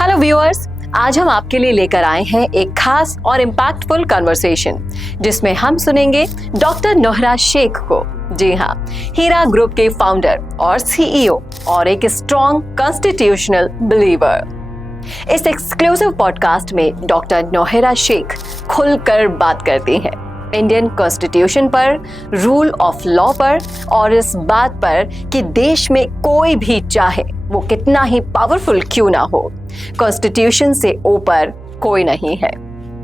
Hello viewers, आज हम आपके लिए लेकर आए हैं एक खास और इम्पैक्टफुल कन्वर्सेशन जिसमें हम सुनेंगे डॉक्टर नोहरा शेख को। जी हाँ, हीरा ग्रुप के फाउंडर और सीईओ और एक स्ट्रॉन्ग कॉन्स्टिट्यूशनल बिलीवर। इस एक्सक्लूसिव पॉडकास्ट में डॉक्टर नोहरा शेख खुलकर बात करती हैं इंडियन कॉन्स्टिट्यूशन पर, रूल ऑफ लॉ पर और इस बात पर कि देश में कोई भी चाहे वो कितना ही पावरफुल क्यों ना हो, कॉन्स्टिट्यूशन से ऊपर कोई नहीं है।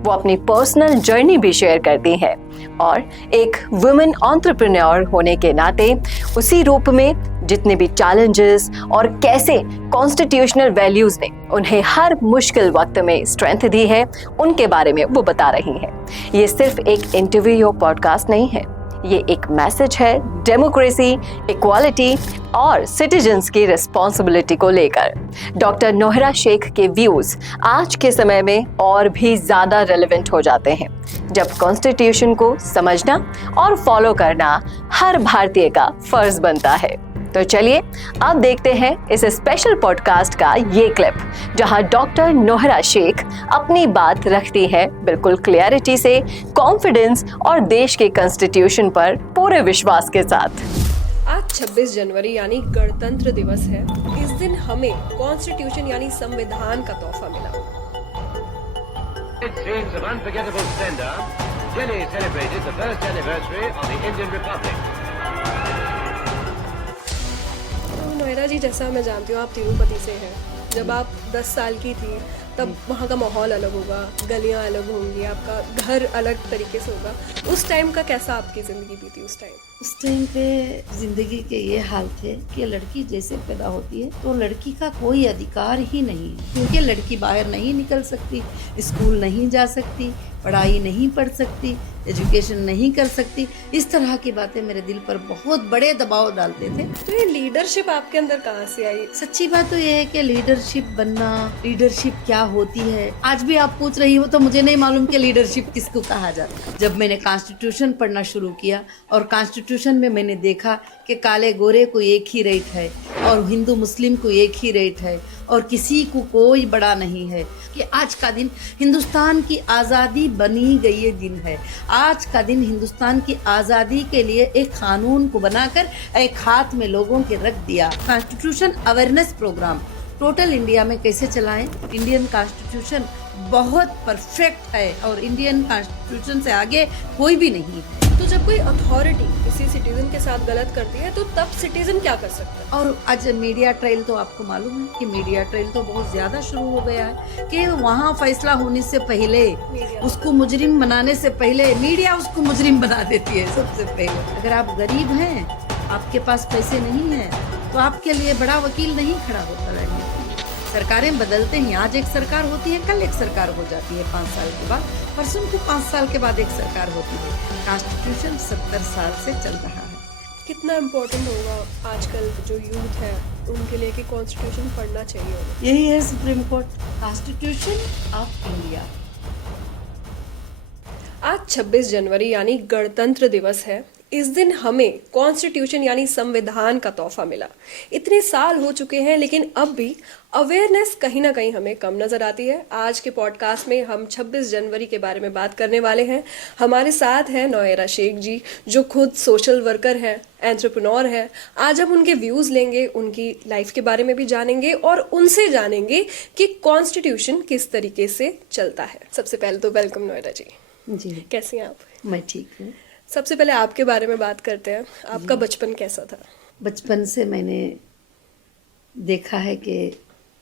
वो अपनी पर्सनल जर्नी भी शेयर करती हैं और एक वुमेन एंटरप्रेन्योर होने के नाते उसी रूप में जितने भी चैलेंजेस और कैसे कॉन्स्टिट्यूशनल वैल्यूज ने उन्हें हर मुश्किल वक्त में स्ट्रेंथ दी है, उनके बारे में वो बता रही हैं। ये सिर्फ एक इंटरव्यू या पॉडकास्ट नहीं है, ये एक मैसेज है डेमोक्रेसी, इक्वालिटी और सिटीजन्स की रिस्पॉन्सिबिलिटी को लेकर। डॉक्टर नोहरा शेख के व्यूज आज के समय में और भी ज्यादा रेलेवेंट हो जाते हैं जब कॉन्स्टिट्यूशन को समझना और फॉलो करना हर भारतीय का फर्ज बनता है। तो चलिए अब देखते हैं इस स्पेशल पॉडकास्ट का ये क्लिप जहां डॉक्टर नोहरा शेख अपनी बात रखती है बिल्कुल क्लियरिटी से, कॉन्फिडेंस और देश के कॉन्स्टिट्यूशन पर पूरे विश्वास के साथ। आज 26 जनवरी यानी गणतंत्र दिवस है। इस दिन हमें कॉन्स्टिट्यूशन यानी संविधान का तोहफा मिला। It seems of unforgettable splendor, Delhi celebrated the first anniversary of the Indian Republic. Nohra जी, जैसा मैं जानती हूँ आप तिरुपति से हैं। जब आप 10 साल की थी तब वहाँ का माहौल अलग होगा, गलियाँ अलग होंगी, आपका घर अलग तरीके से होगा। उस टाइम का कैसा आपकी ज़िंदगी बीती उस टाइम? उस टाइम पे जिंदगी के ये हाल थे कि लड़की जैसे पैदा होती है तो लड़की का कोई अधिकार ही नहीं है, क्योंकि लड़की बाहर नहीं निकल सकती, स्कूल नहीं जा सकती, पढ़ाई नहीं पढ़ सकती, एजुकेशन नहीं कर सकती। इस तरह की बातें मेरे दिल पर बहुत बड़े दबाव डालते थे। तो ये लीडरशिप आपके अंदर कहाँ से आई? सच्ची बात तो ये है कि लीडरशिप बनना, लीडरशिप क्या होती है, आज भी आप पूछ रही हो तो मुझे नहीं मालूम कि लीडरशिप किसको कहा जाता है। जब मैंने कॉन्स्टिट्यूशन पढ़ना शुरू किया और कॉन्स्टिट्यूशन में मैंने देखा कि काले गोरे को एक ही रेट है और हिंदू मुस्लिम को एक ही रेट है और किसी को कोई बड़ा नहीं है, कि आज का दिन हिंदुस्तान की आज़ादी बनी गई ये दिन है। आज का दिन हिंदुस्तान की आज़ादी के लिए एक कानून को बनाकर एक हाथ में लोगों के रख दिया। Constitution awareness program total India में कैसे चलाएं? इंडियन कॉन्स्टिट्यूशन बहुत परफेक्ट है और इंडियन कॉन्स्टिट्यूशन से आगे कोई भी नहीं है। तो जब कोई अथॉरिटी किसी सिटीजन के साथ गलत करती है तो तब सिटीजन क्या कर सकता है? और आज मीडिया ट्रायल तो आपको मालूम है कि मीडिया ट्रायल तो बहुत ज्यादा शुरू हो गया है कि वहाँ फैसला होने से पहले, उसको मुजरिम बनाने से पहले मीडिया उसको मुजरिम बना देती है सबसे पहले। अगर आप गरीब हैं, आपके पास पैसे नहीं है तो आपके लिए बड़ा वकील नहीं खड़ा होता लड़ने। सरकारें बदलते हैं, आज एक सरकार होती है, कल एक सरकार हो जाती है, 5 साल के बाद, परसों को 5 साल के बाद एक सरकार होती है। कॉन्स्टिट्यूशन 70 साल से चल रहा है। कितना इम्पोर्टेंट होगा आजकल जो यूथ है उनके लिए कि कॉन्स्टिट्यूशन पढ़ना चाहिए? यही है supreme court, constitution of India. आज 26 जनवरी यानी गणतंत्र दिवस है। इस दिन हमें कॉन्स्टिट्यूशन यानी संविधान का तोहफा मिला। इतने साल हो चुके हैं लेकिन अब भी अवेयरनेस कहीं ना कहीं हमें कम नज़र आती है। आज के पॉडकास्ट में हम 26 जनवरी के बारे में बात करने वाले हैं। हमारे साथ हैं नोहरा शेख जी, जो खुद सोशल वर्कर हैं, एंटरप्रेन्योर है। आज हम उनके व्यूज़ लेंगे, उनकी लाइफ के बारे में भी जानेंगे और उनसे जानेंगे कि कॉन्स्टिट्यूशन किस तरीके से चलता है। सबसे पहले तो वेलकम नोहरा जी। जी, कैसी हैं आप? मैं ठीक हूँ। सबसे पहले आपके बारे में बात करते हैं। आपका बचपन कैसा था? बचपन से मैंने देखा है कि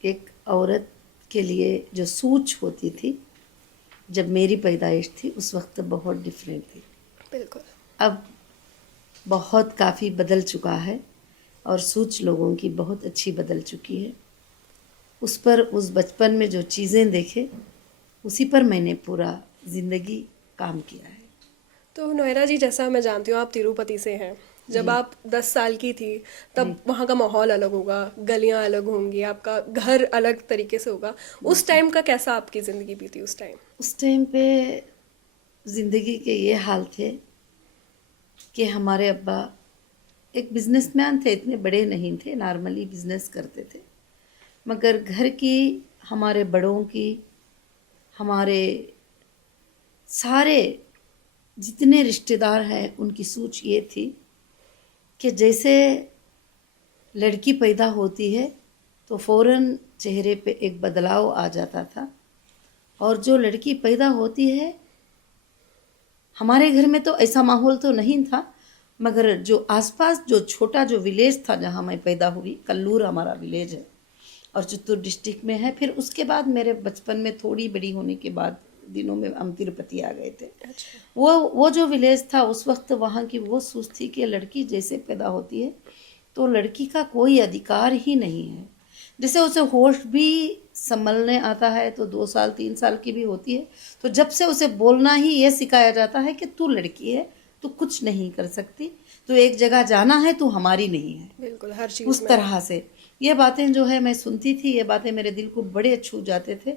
एक औरत के लिए जो सोच होती थी, जब मेरी पैदाइश थी उस वक्त बहुत डिफरेंट थी। बिल्कुल। अब बहुत काफ़ी बदल चुका है और सोच लोगों की बहुत अच्छी बदल चुकी है। उस पर, उस बचपन में जो चीज़ें देखे उसी पर मैंने पूरा ज़िंदगी काम किया है। तो नोहरा जी, जैसा मैं जानती हूँ आप तिरुपति से हैं। जब आप 10 साल की थी तब वहाँ का माहौल अलग होगा, गलियाँ अलग होंगी, आपका घर अलग तरीके से होगा। उस टाइम का कैसा आपकी ज़िंदगी बीती उस टाइम? उस टाइम पे ज़िंदगी के ये हाल थे कि हमारे अब्बा एक बिजनेसमैन थे, इतने बड़े नहीं थे, नॉर्मली बिजनेस करते थे, मगर घर की हमारे बड़ों की, हमारे सारे जितने रिश्तेदार हैं उनकी सोच ये थी कि जैसे लड़की पैदा होती है तो फौरन चेहरे पे एक बदलाव आ जाता था, और जो लड़की पैदा होती है, हमारे घर में तो ऐसा माहौल तो नहीं था, मगर जो आसपास जो छोटा जो विलेज था जहाँ मैं पैदा हुई, कल्लूर हमारा विलेज है और चित्तूर डिस्ट्रिक्ट में है। फिर उसके बाद मेरे बचपन में थोड़ी बड़ी होने के बाद दिनों में हम तिरुपति आ गए थे। वो जो विलेज था उस वक्त वहाँ की वो सोच थी कि लड़की जैसे पैदा होती है तो लड़की का कोई अधिकार ही नहीं है। जैसे उसे होश भी संभलने आता है तो 2 साल 3 साल की भी होती है, तो जब से उसे बोलना ही ये सिखाया जाता है कि तू लड़की है, तू कुछ नहीं कर सकती, तो एक जगह जाना है, तू हमारी नहीं है। बिल्कुल, हर चीज उस तरह से ये बातें जो है मैं सुनती थी, ये बातें मेरे दिल को बड़े छू जाते थे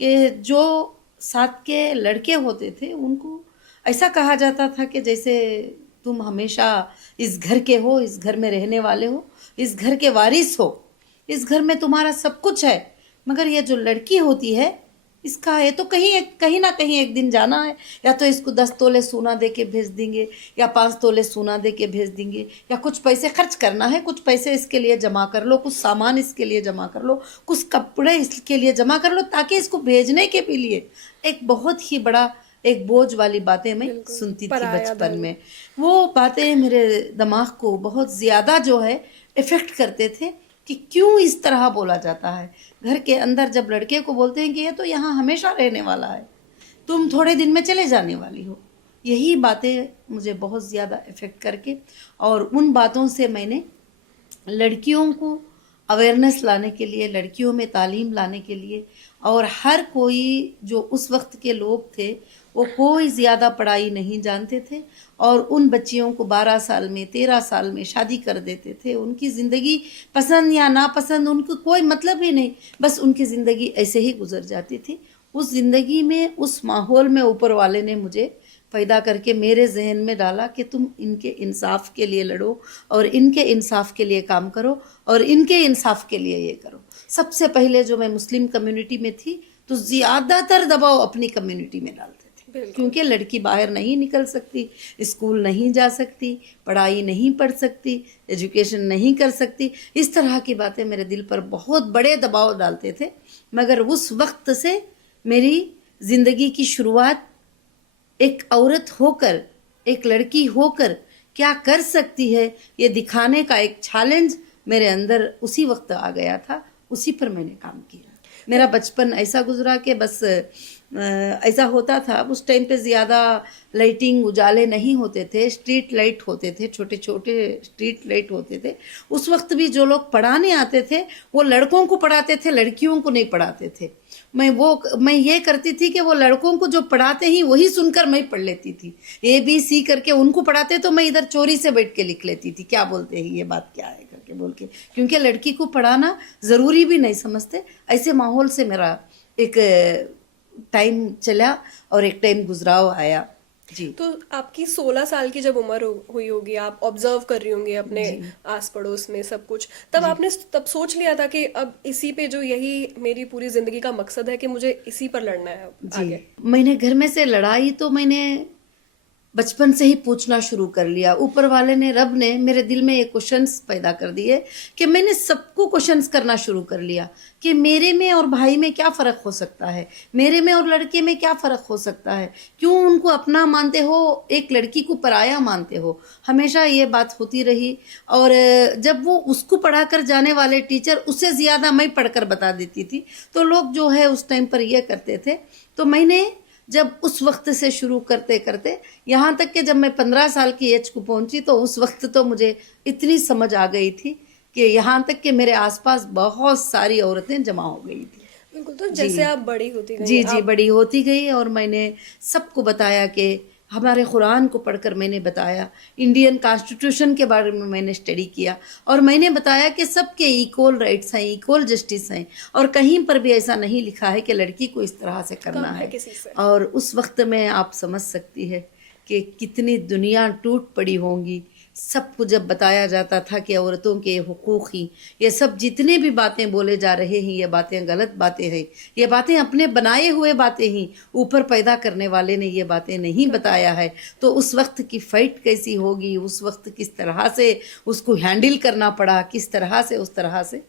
कि जो साथ के लड़के होते थे उनको ऐसा कहा जाता था कि जैसे तुम हमेशा इस घर के हो, इस घर में रहने वाले हो, इस घर के वारिस हो, इस घर में तुम्हारा सब कुछ है, मगर ये जो लड़की होती है इसका ये तो कहीं ना कहीं एक दिन जाना है, या तो इसको 10 तोले सोना दे के भेज देंगे या 5 तोले सोना दे के भेज देंगे, या कुछ पैसे खर्च करना है, कुछ पैसे इसके लिए जमा कर लो, कुछ सामान इसके लिए जमा कर लो, कुछ कपड़े इसके लिए जमा कर लो, ताकि इसको भेजने के भी लिए एक बहुत ही बड़ा एक बोझ वाली बातें मैं सुनती थी बचपन में। वो बातें मेरे दिमाग को बहुत ज़्यादा जो है इफ़ेक्ट करते थे कि क्यों इस तरह बोला जाता है। घर के अंदर जब लड़के को बोलते हैं कि ये तो यहाँ हमेशा रहने वाला है, तुम थोड़े दिन में चले जाने वाली हो, यही बातें मुझे बहुत ज़्यादा इफ़ेक्ट करके, और उन बातों से मैंने लड़कियों को अवेयरनेस लाने के लिए, लड़कियों में तालीम लाने के लिए, और हर कोई जो उस वक्त के लोग थे वो कोई ज़्यादा पढ़ाई नहीं जानते थे और उन बच्चियों को 12 साल में 13 साल में शादी कर देते थे। उनकी ज़िंदगी पसंद या नापसंद उनको कोई मतलब ही नहीं, बस उनकी ज़िंदगी ऐसे ही गुजर जाती थी। उस ज़िंदगी में, उस माहौल में ऊपर वाले ने मुझे पैदा करके मेरे जहन में डाला कि तुम इनके इंसाफ के लिए लड़ो और इनके इंसाफ के लिए काम करो और इनके इंसाफ के लिए ये करो। सबसे पहले जो मैं मुस्लिम कम्युनिटी में थी तो ज़्यादातर दबाव अपनी कम्युनिटी में डालते थे, क्योंकि लड़की बाहर नहीं निकल सकती, स्कूल नहीं जा सकती, पढ़ाई नहीं पढ़ सकती, एजुकेशन नहीं कर सकती, इस तरह की बातें मेरे दिल पर बहुत बड़े दबाव डालते थे। मगर उस वक्त से मेरी ज़िंदगी की शुरुआत एक औरत होकर, एक लड़की होकर क्या कर सकती है ये दिखाने का एक चैलेंज मेरे अंदर उसी वक्त आ गया था। उसी पर मैंने काम किया। मेरा बचपन ऐसा गुजरा कि बस ऐसा होता था, उस टाइम पे ज़्यादा लाइटिंग उजाले नहीं होते थे, स्ट्रीट लाइट होते थे, छोटे छोटे स्ट्रीट लाइट होते थे। उस वक्त भी जो लोग पढ़ाने आते थे वो लड़कों को पढ़ाते थे, लड़कियों को नहीं पढ़ाते थे। मैं ये करती थी कि वो लड़कों को जो पढ़ाते ही वही सुनकर मैं पढ़ लेती थी। ABC करके उनको पढ़ाते तो मैं इधर चोरी से बैठ के लिख लेती थी, क्या बोलते हैं, ये बात क्या है करके बोल के, क्योंकि लड़की को पढ़ाना ज़रूरी भी नहीं समझते। ऐसे माहौल से मेरा एक टाइम चला और एक टाइम गुजराव आया जी। तो आपकी 16 साल की जब उम्र हुई होगी, आप ऑब्जर्व कर रही होंगी अपने आस पड़ोस में सब कुछ, तब आपने तब सोच लिया था कि अब इसी पे जो यही मेरी पूरी जिंदगी का मकसद है कि मुझे इसी पर लड़ना है आगे? मैंने घर में से लड़ाई तो मैंने बचपन से ही पूछना शुरू कर लिया। ऊपर वाले ने, रब ने मेरे दिल में ये क्वेश्चंस पैदा कर दिए कि मैंने सबको क्वेश्चंस करना शुरू कर लिया कि मेरे में और भाई में क्या फ़र्क हो सकता है, मेरे में और लड़के में क्या फ़र्क हो सकता है, क्यों उनको अपना मानते हो, एक लड़की को पराया मानते हो। हमेशा ये बात होती रही। और जब वो उसको पढ़ा कर जाने वाले टीचर उससे ज़्यादा मैं पढ़कर बता देती थी, तो लोग जो है उस टाइम पर ये करते थे। तो मैंने जब उस वक्त से शुरू करते करते यहाँ तक कि जब मैं 15 साल की एज को पहुँची तो उस वक्त तो मुझे इतनी समझ आ गई थी कि यहाँ तक कि मेरे आसपास बहुत सारी औरतें जमा हो गई थी। बिल्कुल। तो जैसे आप बड़ी होती गई, जी बड़ी होती गई, और मैंने सबको बताया कि हमारे कुरान को पढ़कर मैंने बताया, इंडियन कॉन्स्टिट्यूशन के बारे में मैंने स्टडी किया, और मैंने बताया कि सबके इक्वल राइट्स हैं, इक्वल जस्टिस हैं, और कहीं पर भी ऐसा नहीं लिखा है कि लड़की को इस तरह से करना है। और उस वक्त में आप समझ सकती है कि कितनी दुनिया टूट पड़ी होंगी, सब कुछ जब बताया जाता था कि औरतों के हुकूक ही, ये सब जितने भी बातें बोले जा रहे हैं ये बातें गलत बातें हैं, ये बातें अपने बनाए हुए बातें ही, ऊपर पैदा करने वाले ने ये बातें नहीं बताया है। तो उस वक्त की फ़ाइट कैसी होगी, उस वक्त किस तरह से उसको हैंडल करना पड़ा, किस तरह से उस तरह से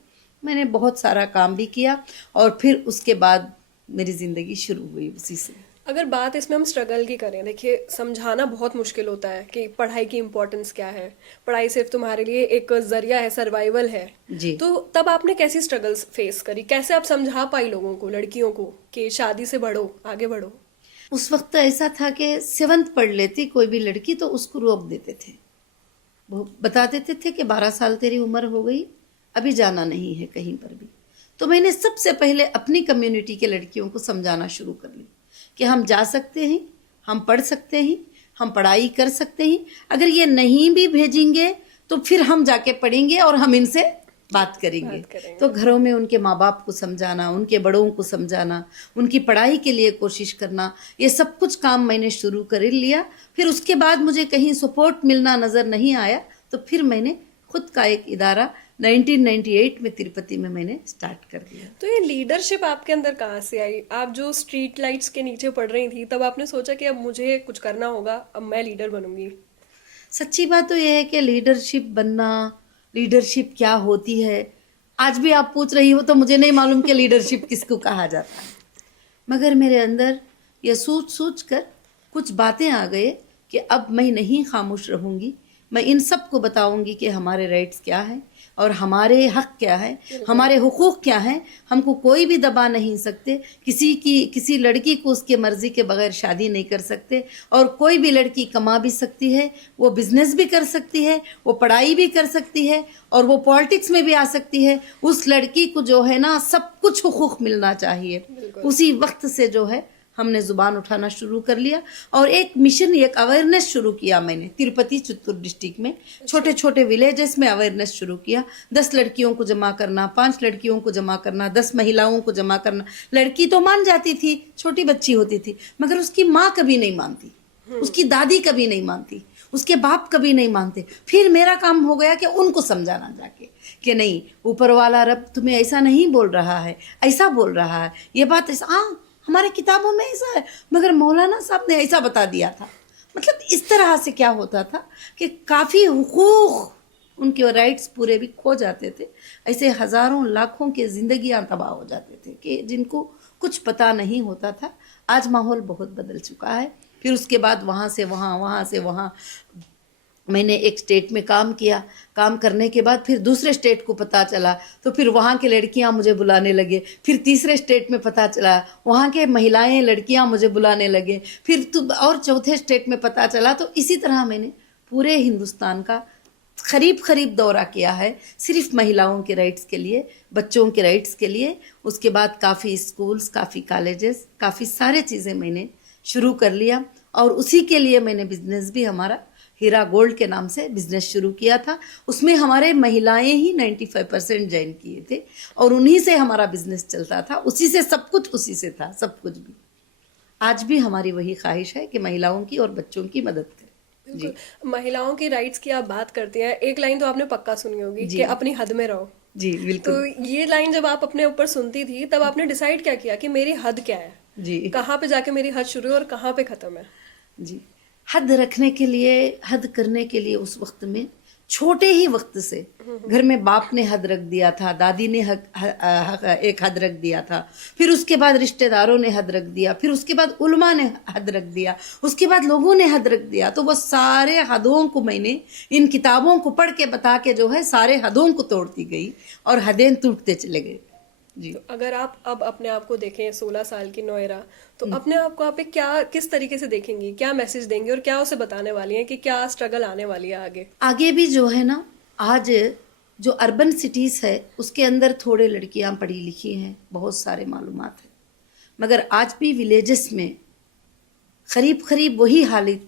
मैंने बहुत सारा काम भी किया। और फिर उसके बाद मेरी ज़िंदगी शुरू हुई उसी से। अगर बात इसमें हम स्ट्रगल की करें, देखिए समझाना बहुत मुश्किल होता है कि पढ़ाई की इम्पोर्टेंस क्या है, पढ़ाई सिर्फ तुम्हारे लिए एक जरिया है, सर्वाइवल है जी। तो तब आपने कैसी स्ट्रगल्स फेस करी, कैसे आप समझा पाई लोगों को, लड़कियों को कि शादी से बढ़ो, आगे बढ़ो? उस वक्त ऐसा था कि 7th पढ़ लेती कोई भी लड़की तो उसको रोक देते थे, वो बता देते थे कि 12 साल तेरी उम्र हो गई, अभी जाना नहीं है कहीं पर भी। तो मैंने सबसे पहले अपनी कम्युनिटी के लड़कियों को समझाना शुरू कर ली कि हम जा सकते हैं, हम पढ़ सकते हैं, हम पढ़ाई कर सकते हैं। अगर ये नहीं भी भेजेंगे तो फिर हम जाके पढ़ेंगे और हम इनसे बात करेंगे। तो घरों में उनके माँ बाप को समझाना, उनके बड़ों को समझाना, उनकी पढ़ाई के लिए कोशिश करना, ये सब कुछ काम मैंने शुरू कर लिया। फिर उसके बाद मुझे कहीं सपोर्ट मिलना नज़र नहीं आया तो फिर मैंने खुद का एक इदारा 1998 में तिरुपति में मैंने स्टार्ट कर दिया। तो ये लीडरशिप आपके अंदर कहाँ से आई? आप जो स्ट्रीट लाइट्स के नीचे पढ़ रही थी तब आपने सोचा कि अब मुझे कुछ करना होगा, अब मैं लीडर बनूंगी? सच्ची बात तो यह है कि लीडरशिप बनना, लीडरशिप क्या होती है, आज भी आप पूछ रही हो तो मुझे नहीं मालूम कि लीडरशिप किसको कहा जाता है। मगर मेरे अंदर ये सोच कर कुछ बातें आ गए कि अब मैं नहीं खामोश रहूंगी, मैं इन सब को बताऊंगी कि हमारे राइट्स क्या हैं और हमारे हक क्या है, हमारे हुकूक क्या हैं। हमको कोई भी दबा नहीं सकते, किसी लड़की को उसके मर्जी के बगैर शादी नहीं कर सकते। और कोई भी लड़की कमा भी सकती है, वो बिजनेस भी कर सकती है, वो पढ़ाई भी कर सकती है और वो पॉलिटिक्स में भी आ सकती है। उस लड़की को जो है ना सब कुछ हुकूक मिलना चाहिए। उसी वक्त से जो है हमने जुबान उठाना शुरू कर लिया और एक मिशन, एक अवेयरनेस शुरू किया मैंने तिरुपति चित्तूर डिस्ट्रिक्ट में। छोटे छोटे विलेजेस में अवेयरनेस शुरू किया। 10 लड़कियों को जमा करना, 5 लड़कियों को जमा करना, 10 महिलाओं को जमा करना। लड़की तो मान जाती थी, छोटी बच्ची होती थी, मगर उसकी माँ कभी नहीं मानती, उसकी दादी कभी नहीं मानती, उसके बाप कभी नहीं मानते। फिर मेरा काम हो गया कि उनको समझाना जाके कि नहीं, ऊपर वाला रब तुम्हें ऐसा नहीं बोल रहा है, ऐसा बोल रहा है, ये बात ऐसा, हाँ हमारे किताबों में ऐसा है मगर मौलाना साहब ने ऐसा बता दिया था। मतलब इस तरह से क्या होता था कि काफ़ी हुकूक, उनके राइट्स पूरे भी खो जाते थे। ऐसे हज़ारों लाखों की ज़िंदगियां तबाह हो जाते थे कि जिनको कुछ पता नहीं होता था। आज माहौल बहुत बदल चुका है। फिर उसके बाद वहाँ से वहाँ, वहाँ से वहाँ मैंने एक स्टेट में काम किया। काम करने के बाद फिर दूसरे स्टेट को पता चला तो फिर वहाँ के लड़कियाँ मुझे बुलाने लगे। फिर तीसरे स्टेट में पता चला, वहाँ के महिलाएं लड़कियाँ मुझे बुलाने लगे। फिर और चौथे स्टेट में पता चला। तो इसी तरह मैंने पूरे हिंदुस्तान का करीब दौरा किया है, सिर्फ महिलाओं के राइट्स के लिए, बच्चों के राइट्स के लिए। उसके बाद काफ़ी स्कूल्स, काफ़ी कॉलेजेस, काफ़ी सारे चीज़ें मैंने शुरू कर लिया। और उसी के लिए मैंने बिजनेस भी, हमारा हीरा गोल्ड के नाम से बिजनेस शुरू किया था। उसमें हमारे महिलाएं ही 95% ज्वाइन किए थे और उन्हीं से हमारा बिजनेस चलता था। उसी से सब कुछ, उसी से था सब कुछ भी। आज भी हमारी वही ख्वाहिश है कि महिलाओं की और बच्चों की मदद करें। जी, महिलाओं की राइट्स की आप बात करते हैं, एक लाइन तो आपने पक्का सुनी होगी कि अपनी हद में रहो। जी बिल्कुल। तो ये लाइन जब आप अपने ऊपर सुनती थी तब आपने डिसाइड क्या किया कि मेरी हद क्या है? जी, कहाँ पे जाके मेरी हद शुरू है और कहाँ पे खत्म है? जी, हद रखने के लिए, हद करने के लिए उस वक्त में छोटे ही वक्त से घर में बाप ने हद रख दिया था, दादी ने एक हद रख दिया था, फिर उसके बाद रिश्तेदारों ने हद रख दिया, फिर उसके बाद उलमा ने हद रख दिया, उसके बाद लोगों ने हद रख दिया। तो वो सारे हदों को मैंने इन किताबों को पढ़ के बता के जो है सारे हदों को तोड़ती गई और हदें टूटते चले गए। जी, तो अगर आप अब अपने आप को देखें 16 साल की नोएरा, तो अपने आप को आप किस तरीके से देखेंगी, क्या मैसेज देंगे और क्या उसे बताने वाली हैं कि क्या स्ट्रगल आने वाली है आगे? आगे भी जो है ना, आज जो अर्बन सिटीज़ है उसके अंदर थोड़े लड़कियां पढ़ी लिखी हैं, बहुत सारे मालूमात है, मगर आज भी विलेजेस में करीब वही हालत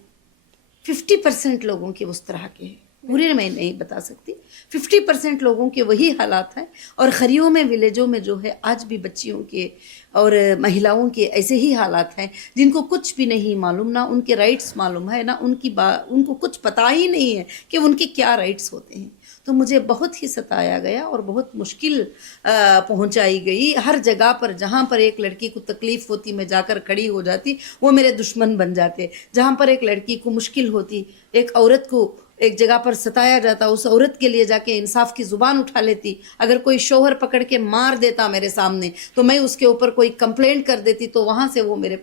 50% लोगों की उस तरह के है। पूरे मैं नहीं बता सकती। 50% लोगों के वही हालात हैं और खरियों में, विलेजों में जो है आज भी बच्चियों के और महिलाओं के ऐसे ही हालात हैं जिनको कुछ भी नहीं मालूम, ना उनके राइट्स मालूम है, ना उनको कुछ पता ही नहीं है कि उनके क्या राइट्स होते हैं। तो मुझे बहुत ही सताया गया और बहुत मुश्किल पहुंचाई गई। हर जगह पर जहाँ पर एक लड़की को तकलीफ होती मैं जाकर खड़ी हो जाती, वो मेरे दुश्मन बन जाते। जहाँ पर एक लड़की को मुश्किल होती, एक औरत को एक जगह पर सताया जाता, उस औरत के लिए जाके इंसाफ की जुबान उठा लेती। अगर कोई शोहर पकड़ के मार देता मेरे सामने तो मैं उसके ऊपर कोई कंप्लेंट कर देती, तो वहाँ से वो मेरे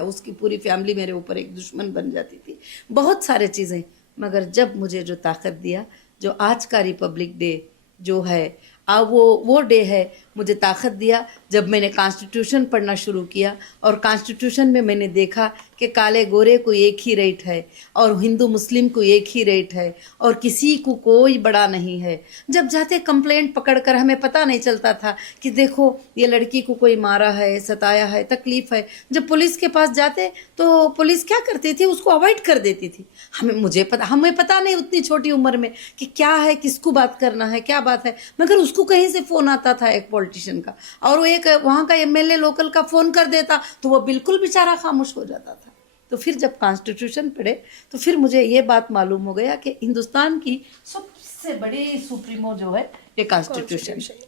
उसकी पूरी फैमिली मेरे ऊपर एक दुश्मन बन जाती थी। बहुत सारे चीज़ें। मगर जब मुझे जो ताकत दिया, जो आज का रिपब्लिक डे जो है, अब वो डे है, मुझे ताकत दिया जब मैंने कॉन्स्टिट्यूशन पढ़ना शुरू किया और कॉन्स्टिट्यूशन में मैंने देखा कि काले गोरे को एक ही रेट है और हिंदू मुस्लिम को एक ही रेट है और किसी को कोई बड़ा नहीं है। जब जाते कंप्लेंट पकड़कर हमें पता नहीं चलता था कि देखो ये लड़की को कोई मारा है, सताया है, तकलीफ है। जब पुलिस के पास जाते तो पुलिस क्या करती थी, उसको अवॉइड कर देती थी। हमें पता नहीं उतनी छोटी उम्र में कि क्या है, किसको बात करना है, क्या बात है। मगर उसको कहीं से फ़ोन आता था एक पॉलिटिशियन का और वो एक वहाँ का एमएलए लोकल का फ़ोन कर देता तो वो बिल्कुल बेचारा खामोश हो जाता था। तो फिर जब कॉन्स्टिट्यूशन पढ़े तो फिर मुझे ये बात मालूम हो गया कि हिंदुस्तान की सबसे बड़ी सुप्रीमो जो है ये कॉन्स्टिट्यूशन।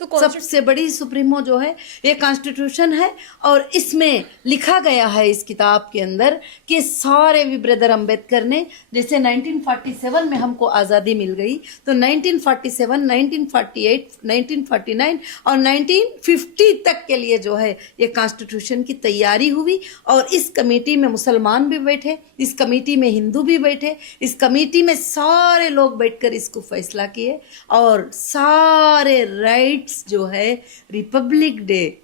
तो सबसे बड़ी सुप्रीमो जो है ये कॉन्स्टिट्यूशन है और इसमें लिखा गया है इस किताब के अंदर कि सारे भी ब्रदर अम्बेडकर ने, जैसे 1947 में हमको आज़ादी मिल गई तो 1947, 1948, 1949 और 1950 तक के लिए जो है ये कॉन्स्टिट्यूशन की तैयारी हुई। और इस कमेटी में मुसलमान भी बैठे, इस कमेटी में हिंदू भी बैठे, इस कमेटी में सारे लोग बैठकर इसको फैसला किए और सारे राइट्स जो है रिपब्लिक डे,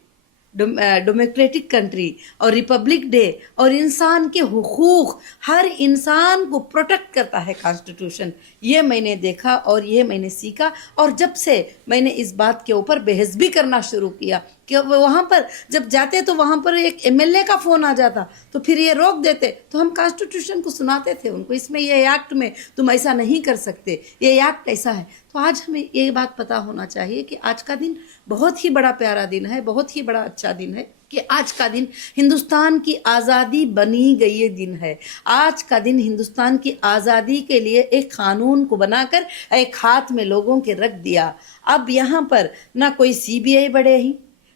डेमोक्रेटिक कंट्री और रिपब्लिक डे और इंसान के हुकूक, हर इंसान को प्रोटेक्ट करता है कॉन्स्टिट्यूशन। ये मैंने देखा और ये मैंने सीखा। और जब से मैंने इस बात के ऊपर बहस भी करना शुरू किया कि वहाँ पर जब जाते तो वहाँ पर एक एमएलए का फ़ोन आ जाता तो फिर ये रोक देते, तो हम कॉन्स्टिट्यूशन को सुनाते थे उनको, इसमें ये एक्ट में तुम ऐसा नहीं कर सकते, ये एक्ट ऐसा है। तो आज हमें ये बात पता होना चाहिए कि आज का दिन बहुत ही बड़ा प्यारा दिन है, बहुत ही बड़ा अच्छा दिन है कि आज का दिन हिंदुस्तान की आज़ादी बनी गई दिन है। आज का दिन हिंदुस्तान की आज़ादी के लिए एक कानून को बनाकर एक हाथ में लोगों के रख दिया। अब यहाँ पर ना कोई सीबीआई बड़े ही,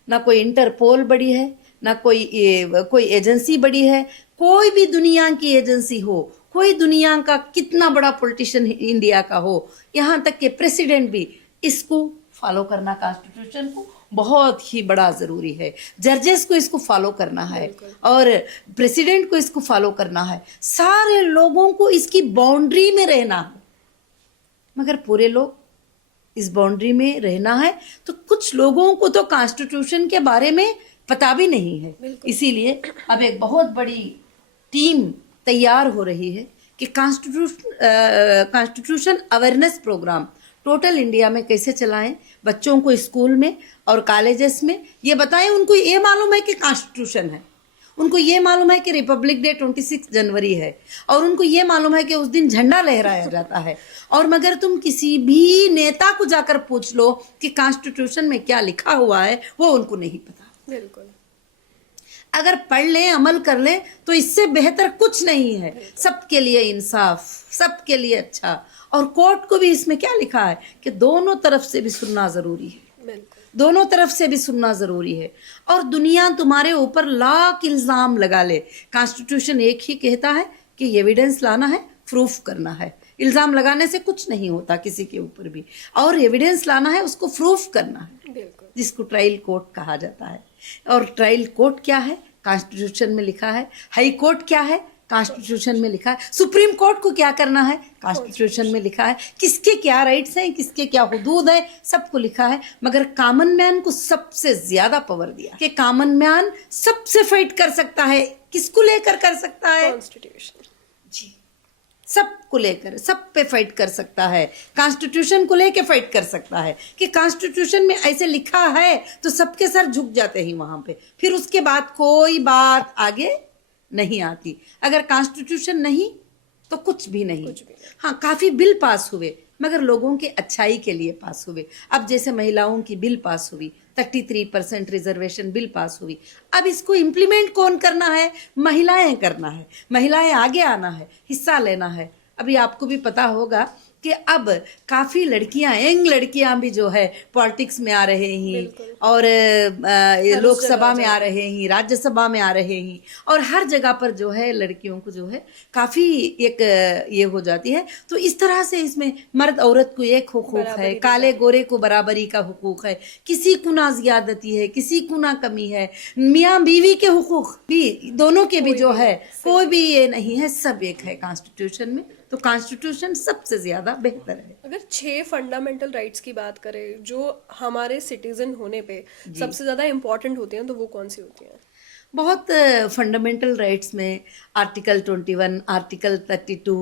ना कोई इंटरपोल बड़ी है, ना कोई एजेंसी बड़ी है। कोई भी दुनिया की एजेंसी हो, कोई दुनिया का कितना बड़ा पॉलिटिशियन इंडिया का हो, यहाँ तक के प्रेसिडेंट भी इसको फॉलो करना, कॉन्स्टिट्यूशन को बहुत ही बड़ा ज़रूरी है। जजेस को इसको फॉलो करना है और प्रेसिडेंट को इसको फॉलो करना है। सारे लोगों को इसकी बाउंड्री में रहना है। मगर पूरे लोग इस बाउंड्री में रहना है तो कुछ लोगों को तो कॉन्स्टिट्यूशन के बारे में पता भी नहीं है। इसीलिए अब एक बहुत बड़ी टीम तैयार हो रही है कि constitution awareness program total India में कैसे चलाएं, बच्चों को स्कूल में और कॉलेजेस में ये बताएं। उनको ये मालूम है कि कॉन्स्टिट्यूशन है, उनको ये मालूम है कि रिपब्लिक डे 26 जनवरी है और उनको ये मालूम है कि उस दिन झंडा लहराया जाता है। और मगर तुम किसी भी नेता को जाकर पूछ लो कि कॉन्स्टिट्यूशन में क्या लिखा हुआ है, वो उनको नहीं पता। बिल्कुल। अगर पढ़ लें, अमल कर लें तो इससे बेहतर कुछ नहीं है। सबके लिए इंसाफ, सबके लिए अच्छा। और कोर्ट को भी इसमें क्या लिखा है कि दोनों तरफ से भी सुनना जरूरी है, दोनों तरफ से भी सुनना जरूरी है। और दुनिया तुम्हारे ऊपर लाख इल्जाम लगा ले, कॉन्स्टिट्यूशन एक ही कहता है कि एविडेंस लाना है, प्रूफ करना है। इल्जाम लगाने से कुछ नहीं होता किसी के ऊपर भी, और एविडेंस लाना है, उसको प्रूफ करना है, जिसको ट्रायल कोर्ट कहा जाता है। और ट्रायल कोर्ट क्या है, कॉन्स्टिट्यूशन में लिखा है। हाई कोर्ट क्या है, कॉन्स्टिट्यूशन में लिखा है। सुप्रीम कोर्ट को क्या करना है, कॉन्स्टिट्यूशन में लिखा है। किसके क्या राइट्स हैं, किसके क्या हुदूद है, सबको लिखा है। मगर कॉमन मैन को सबसे ज्यादा पावर दिया कि कॉमन मैन सबसे फाइट कर सकता है। किसको लेकर कर सकता है, कॉन्स्टिट्यूशन जी, सबको लेकर, सब पे फाइट कर सकता है। कॉन्स्टिट्यूशन को लेकर फाइट कर सकता है कि कॉन्स्टिट्यूशन में ऐसे लिखा है तो सबके सर झुक जाते हैं वहां पे। फिर उसके बाद कोई बात आगे नहीं आती। अगर कॉन्स्टिट्यूशन नहीं तो कुछ भी नहीं। कुछ भी नहीं। हाँ, काफी बिल पास हुए मगर लोगों के अच्छाई के लिए पास हुए। अब जैसे महिलाओं की बिल पास हुई, 33% रिजर्वेशन बिल पास हुई। अब इसको इम्प्लीमेंट कौन करना है? महिलाएं करना है, महिलाएं आगे आना है, हिस्सा लेना है। अभी आपको भी पता होगा कि अब काफी लड़कियां, यंग लड़कियां भी जो है पॉलिटिक्स में आ रहे हैं और लोकसभा में आ रहे हैं, राज्यसभा में आ रहे हैं और हर जगह पर जो है लड़कियों को जो है काफी एक ये हो जाती है। तो इस तरह से इसमें मर्द औरत को एक हुकूक है, काले गोरे को बराबरी का हुकूक है, किसी को ना ज्यादती है, किसी को ना कमी है। मियाँ बीवी के हुकूक भी दोनों के भी जो है कोई भी ये नहीं है, सब एक है कॉन्स्टिट्यूशन में। तो कॉन्स्टिट्यूशन सबसे ज्यादा बेहतर है। अगर 6 फंडामेंटल राइट्स की बात करें जो हमारे सिटीजन होने पे सबसे ज्यादा इम्पोर्टेंट होती हैं, तो वो कौन सी होती हैं? बहुत फंडामेंटल राइट्स में आर्टिकल 21, आर्टिकल 32,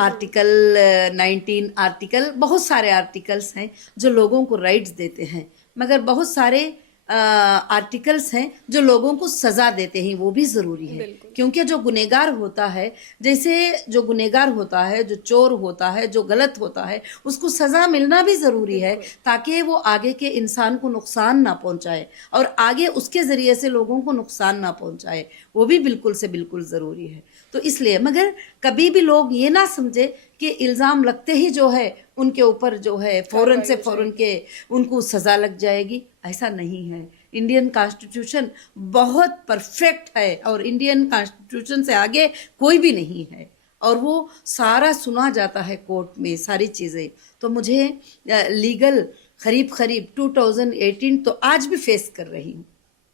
आर्टिकल 19, आर्टिकल, बहुत सारे आर्टिकल्स हैं जो लोगों को राइट्स देते हैं, मगर बहुत सारे आर्टिकल्स हैं जो लोगों को सजा देते हैं। वो भी जरूरी है, क्योंकि जो गुनहगार होता है, जैसे जो गुनहगार होता है, जो चोर होता है, जो गलत होता है, उसको सजा मिलना भी जरूरी है ताकि वो आगे के इंसान को नुकसान ना पहुंचाए और आगे उसके जरिए से लोगों को नुकसान ना पहुंचाए। वो भी बिल्कुल से बिल्कुल जरूरी है। तो इसलिए मगर कभी भी लोग ये ना समझे कि इल्जाम लगते ही जो है उनके ऊपर जो है फौरन से फौरन के उनको सजा लग जाएगी, ऐसा नहीं है। इंडियन कॉन्स्टिट्यूशन बहुत परफेक्ट है और इंडियन कॉन्स्टिट्यूशन से आगे कोई भी नहीं है और वो सारा सुना जाता है कोर्ट में, सारी चीज़ें। तो मुझे लीगल करीब 2018 तो आज भी फेस कर रही हूँ,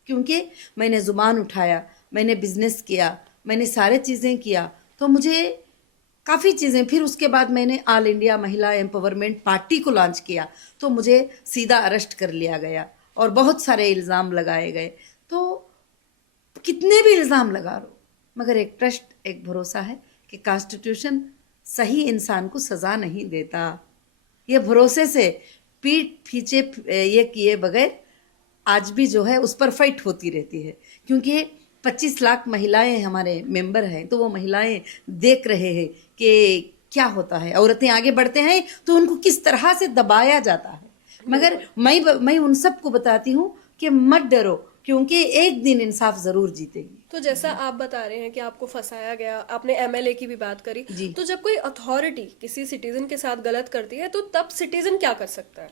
क्योंकि मैंने जुबान उठाया, मैंने बिजनेस किया, मैंने सारे चीज़ें किया, तो मुझे काफ़ी चीज़ें। फिर उसके बाद मैंने ऑल इंडिया महिला एम्पावरमेंट पार्टी को लॉन्च किया, तो मुझे सीधा अरेस्ट कर लिया गया और बहुत सारे इल्ज़ाम लगाए गए। तो कितने भी इल्ज़ाम लगा लो, मगर एक ट्रस्ट, एक भरोसा है कि कॉन्स्टिट्यूशन सही इंसान को सज़ा नहीं देता। ये भरोसे से पीठ पीछे ये किए बगैर आज भी जो है उस पर फाइट होती रहती है, क्योंकि 25 लाख महिलाएं हमारे मेंबर हैं। तो वो महिलाएं देख रहे हैं कि क्या होता है, औरतें आगे बढ़ते हैं तो उनको किस तरह से दबाया जाता है। मगर मैं उन सबको बताती हूँ कि मत डरो, क्योंकि एक दिन इंसाफ जरूर जीतेगी। तो जैसा आप बता रहे हैं कि आपको फंसाया गया, आपने एमएलए की भी बात करी, तो जब कोई अथॉरिटी किसी सिटीजन के साथ गलत करती है तो तब सिटीजन क्या कर सकता है?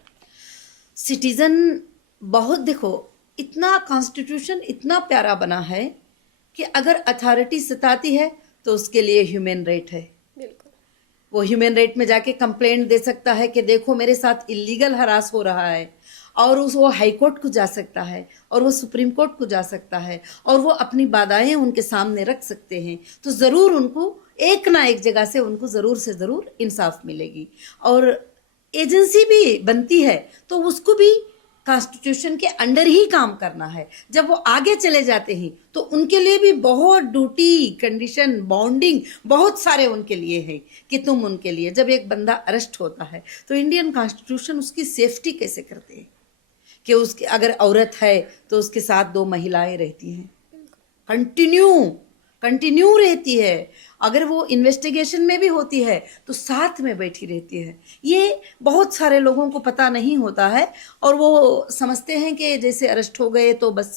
सिटीजन बहुत, देखो, इतना कॉन्स्टिट्यूशन इतना प्यारा बना है कि अगर अथॉरिटी सताती है तो उसके लिए ह्यूमन राइट है। बिल्कुल, वो ह्यूमन राइट में जाके कंप्लेंट दे सकता है कि देखो मेरे साथ इलीगल हरास हो रहा है, और वो हाई कोर्ट को जा सकता है और वो सुप्रीम कोर्ट को जा सकता है और वो अपनी बाधाएं उनके सामने रख सकते हैं। तो ज़रूर उनको एक ना एक जगह से उनको ज़रूर से ज़रूर इंसाफ मिलेगी। और एजेंसी भी बनती है तो उसको भी कॉन्स्टिट्यूशन के अंडर ही काम करना है। जब वो आगे चले जाते हैं तो उनके लिए भी बहुत ड्यूटी, कंडीशन, बॉन्डिंग बहुत सारे उनके लिए है कि तुम उनके लिए, जब एक बंदा अरेस्ट होता है तो इंडियन कॉन्स्टिट्यूशन उसकी सेफ्टी कैसे करते हैं कि उसके अगर औरत है तो उसके साथ 2 महिलाएं रहती हैं, कंटिन्यू रहती है। अगर वो इन्वेस्टिगेशन में भी होती है तो साथ में बैठी रहती है। ये बहुत सारे लोगों को पता नहीं होता है और वो समझते हैं कि जैसे अरेस्ट हो गए तो बस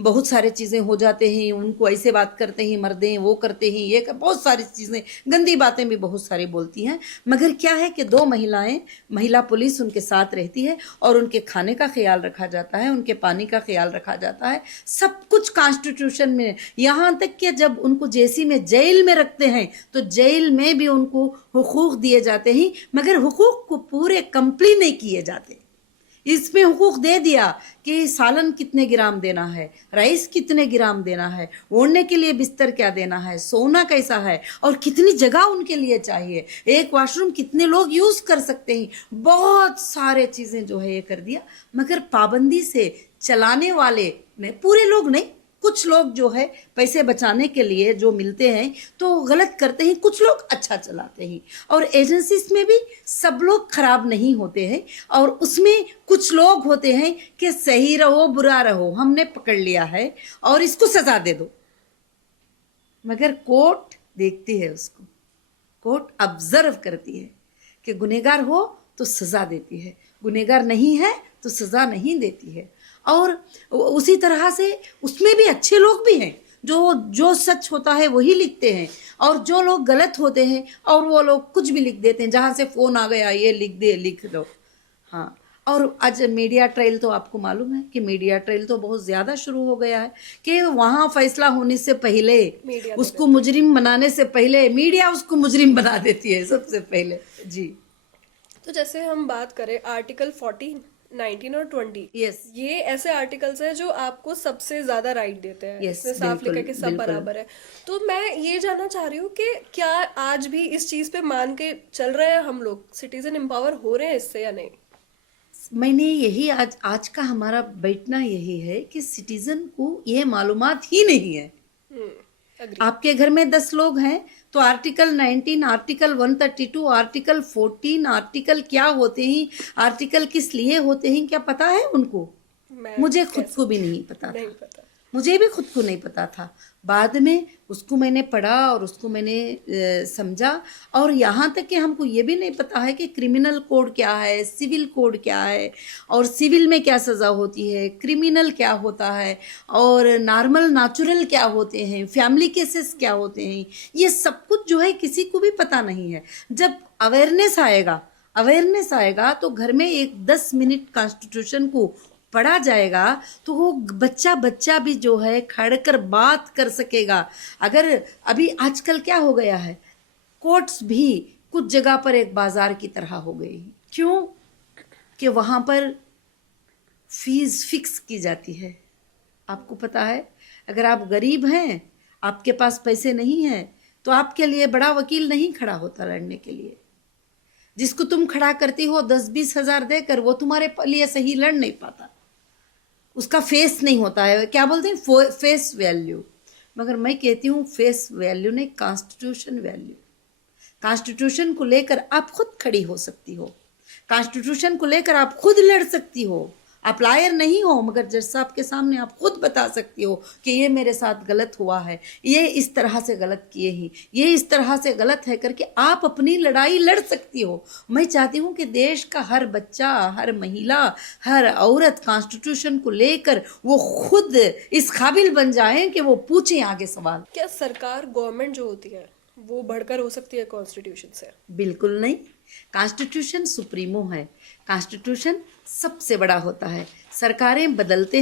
बहुत सारे चीज़ें हो जाते हैं, उनको ऐसे बात करते हैं, मर दें, वो करते हैं, ये बहुत सारी चीज़ें, गंदी बातें भी बहुत सारी बोलती हैं। मगर क्या है कि 2 महिलाएं, महिला पुलिस उनके साथ रहती है और उनके खाने का ख्याल रखा जाता है, उनके पानी का ख्याल रखा जाता है, सब कुछ कॉन्स्टिट्यूशन में। यहाँ तक कि जब उनको जेसी में, जेल में रखते हैं तो जेल में भी उनको हुकूक दिए जाते हैं, मगर हुकूक को पूरे कंप्लीट नहीं किए जाते। इसमें हुकूक दे दिया कि सालन कितने ग्राम देना है, राइस कितने ग्राम देना है, ओढ़ने के लिए बिस्तर क्या देना है, सोना कैसा है और कितनी जगह उनके लिए चाहिए, एक वॉशरूम कितने लोग यूज कर सकते हैं, बहुत सारे चीजें जो है ये कर दिया। मगर पाबंदी से चलाने वाले नहीं, पूरे लोग नहीं, कुछ लोग जो है पैसे बचाने के लिए जो मिलते हैं तो गलत करते हैं, कुछ लोग अच्छा चलाते हैं। और एजेंसीज में भी सब लोग खराब नहीं होते हैं और उसमें कुछ लोग होते हैं कि सही रहो बुरा रहो, हमने पकड़ लिया है और इसको सजा दे दो, मगर कोर्ट देखती है उसको कोर्ट ऑब्जर्व करती है कि गुनहगार हो तो सज़ा देती है, गुनहगार नहीं है तो सज़ा नहीं देती है। और उसी तरह से उसमें भी अच्छे लोग भी हैं, जो सच होता है वही लिखते हैं, और जो लोग गलत होते हैं और वो लोग कुछ भी लिख देते हैं, जहाँ से फ़ोन आ गया ये लिख दो। हाँ, और आज मीडिया ट्रायल तो आपको मालूम है कि मीडिया ट्रायल तो बहुत ज़्यादा शुरू हो गया है कि वहाँ फैसला होने से पहले, उसको मुजरिम बनाने से पहले मीडिया उसको मुजरिम बना देती है सबसे पहले। जी, तो जैसे हम बात करें आर्टिकल 14, 19 और 20, यस, ये ऐसे आर्टिकल्स हैं जो आपको सबसे ज्यादा राइट देते हैं। Yes, इसमें साफ लिखा है कि सब बिल्कुल। बराबर है। तो मैं ये जानना चाह रही हूँ कि क्या आज भी इस चीज पे मान के चल रहे हैं हम लोग, सिटीजन एम्पावर हो रहे हैं इससे या नहीं? मैंने यही आज का हमारा बैठना यही है कि सिटीजन को ये मालूमात ही नहीं है। agree। आपके घर में 10 लोग हैं तो आर्टिकल 19, आर्टिकल 132, आर्टिकल 14, आर्टिकल क्या होते हैं, आर्टिकल किस लिए होते हैं, क्या पता है उनको? मुझे खुद को भी नहीं पता नहीं था, पता। मुझे भी खुद को नहीं पता था। बाद में उसको मैंने पढ़ा और उसको मैंने समझा, और यहाँ तक कि हमको ये भी नहीं पता है कि क्रिमिनल कोड क्या है, सिविल कोड क्या है, और सिविल में क्या सज़ा होती है, क्रिमिनल क्या होता है, और नॉर्मल नेचुरल क्या होते हैं, फैमिली केसेस क्या होते हैं, ये सब कुछ जो है किसी को भी पता नहीं है। जब अवेयरनेस आएगा तो घर में एक 10 मिनट कॉन्स्टिट्यूशन को पढ़ा जाएगा तो वो बच्चा भी जो है खड़ कर बात कर सकेगा। अगर अभी आजकल क्या हो गया है, कोर्ट्स भी कुछ जगह पर एक बाजार की तरह हो गई। क्यों? कि वहाँ पर फीस फिक्स की जाती है। आपको पता है, अगर आप गरीब हैं, आपके पास पैसे नहीं हैं, तो आपके लिए बड़ा वकील नहीं खड़ा होता लड़ने के लिए। जिसको तुम खड़ा करती हो 10-20 हज़ार देकर, वो तुम्हारे लिए सही लड़ नहीं पाता, उसका फेस नहीं होता है। क्या बोलते हैं? Face value. मगर मैं कहती हूँ फेस वैल्यू नहीं, कॉन्स्टिट्यूशन वैल्यू। कॉन्स्टिट्यूशन को लेकर आप खुद खड़ी हो सकती हो, कॉन्स्टिट्यूशन को लेकर आप खुद लड़ सकती हो। आप लायर नहीं हो, मगर जज साहब के सामने आप खुद बता सकती हो कि ये मेरे साथ गलत हुआ है, ये इस तरह से गलत किए ही, ये इस तरह से गलत है करके आप अपनी लड़ाई लड़ सकती हो। मैं चाहती हूँ कि देश का हर बच्चा, हर महिला, हर औरत कॉन्स्टिट्यूशन को लेकर वो खुद इस काबिल बन जाएं कि वो पूछें आगे सवाल। क्या सरकार, गवर्नमेंट जो होती है वो बढ़कर हो सकती है कॉन्स्टिट्यूशन से? बिल्कुल नहीं। कॉन्स्टिट्यूशन सुप्रीमो है, कॉन्स्टिट्यूशन सबसे बड़ा होता है। सरकारें बदलते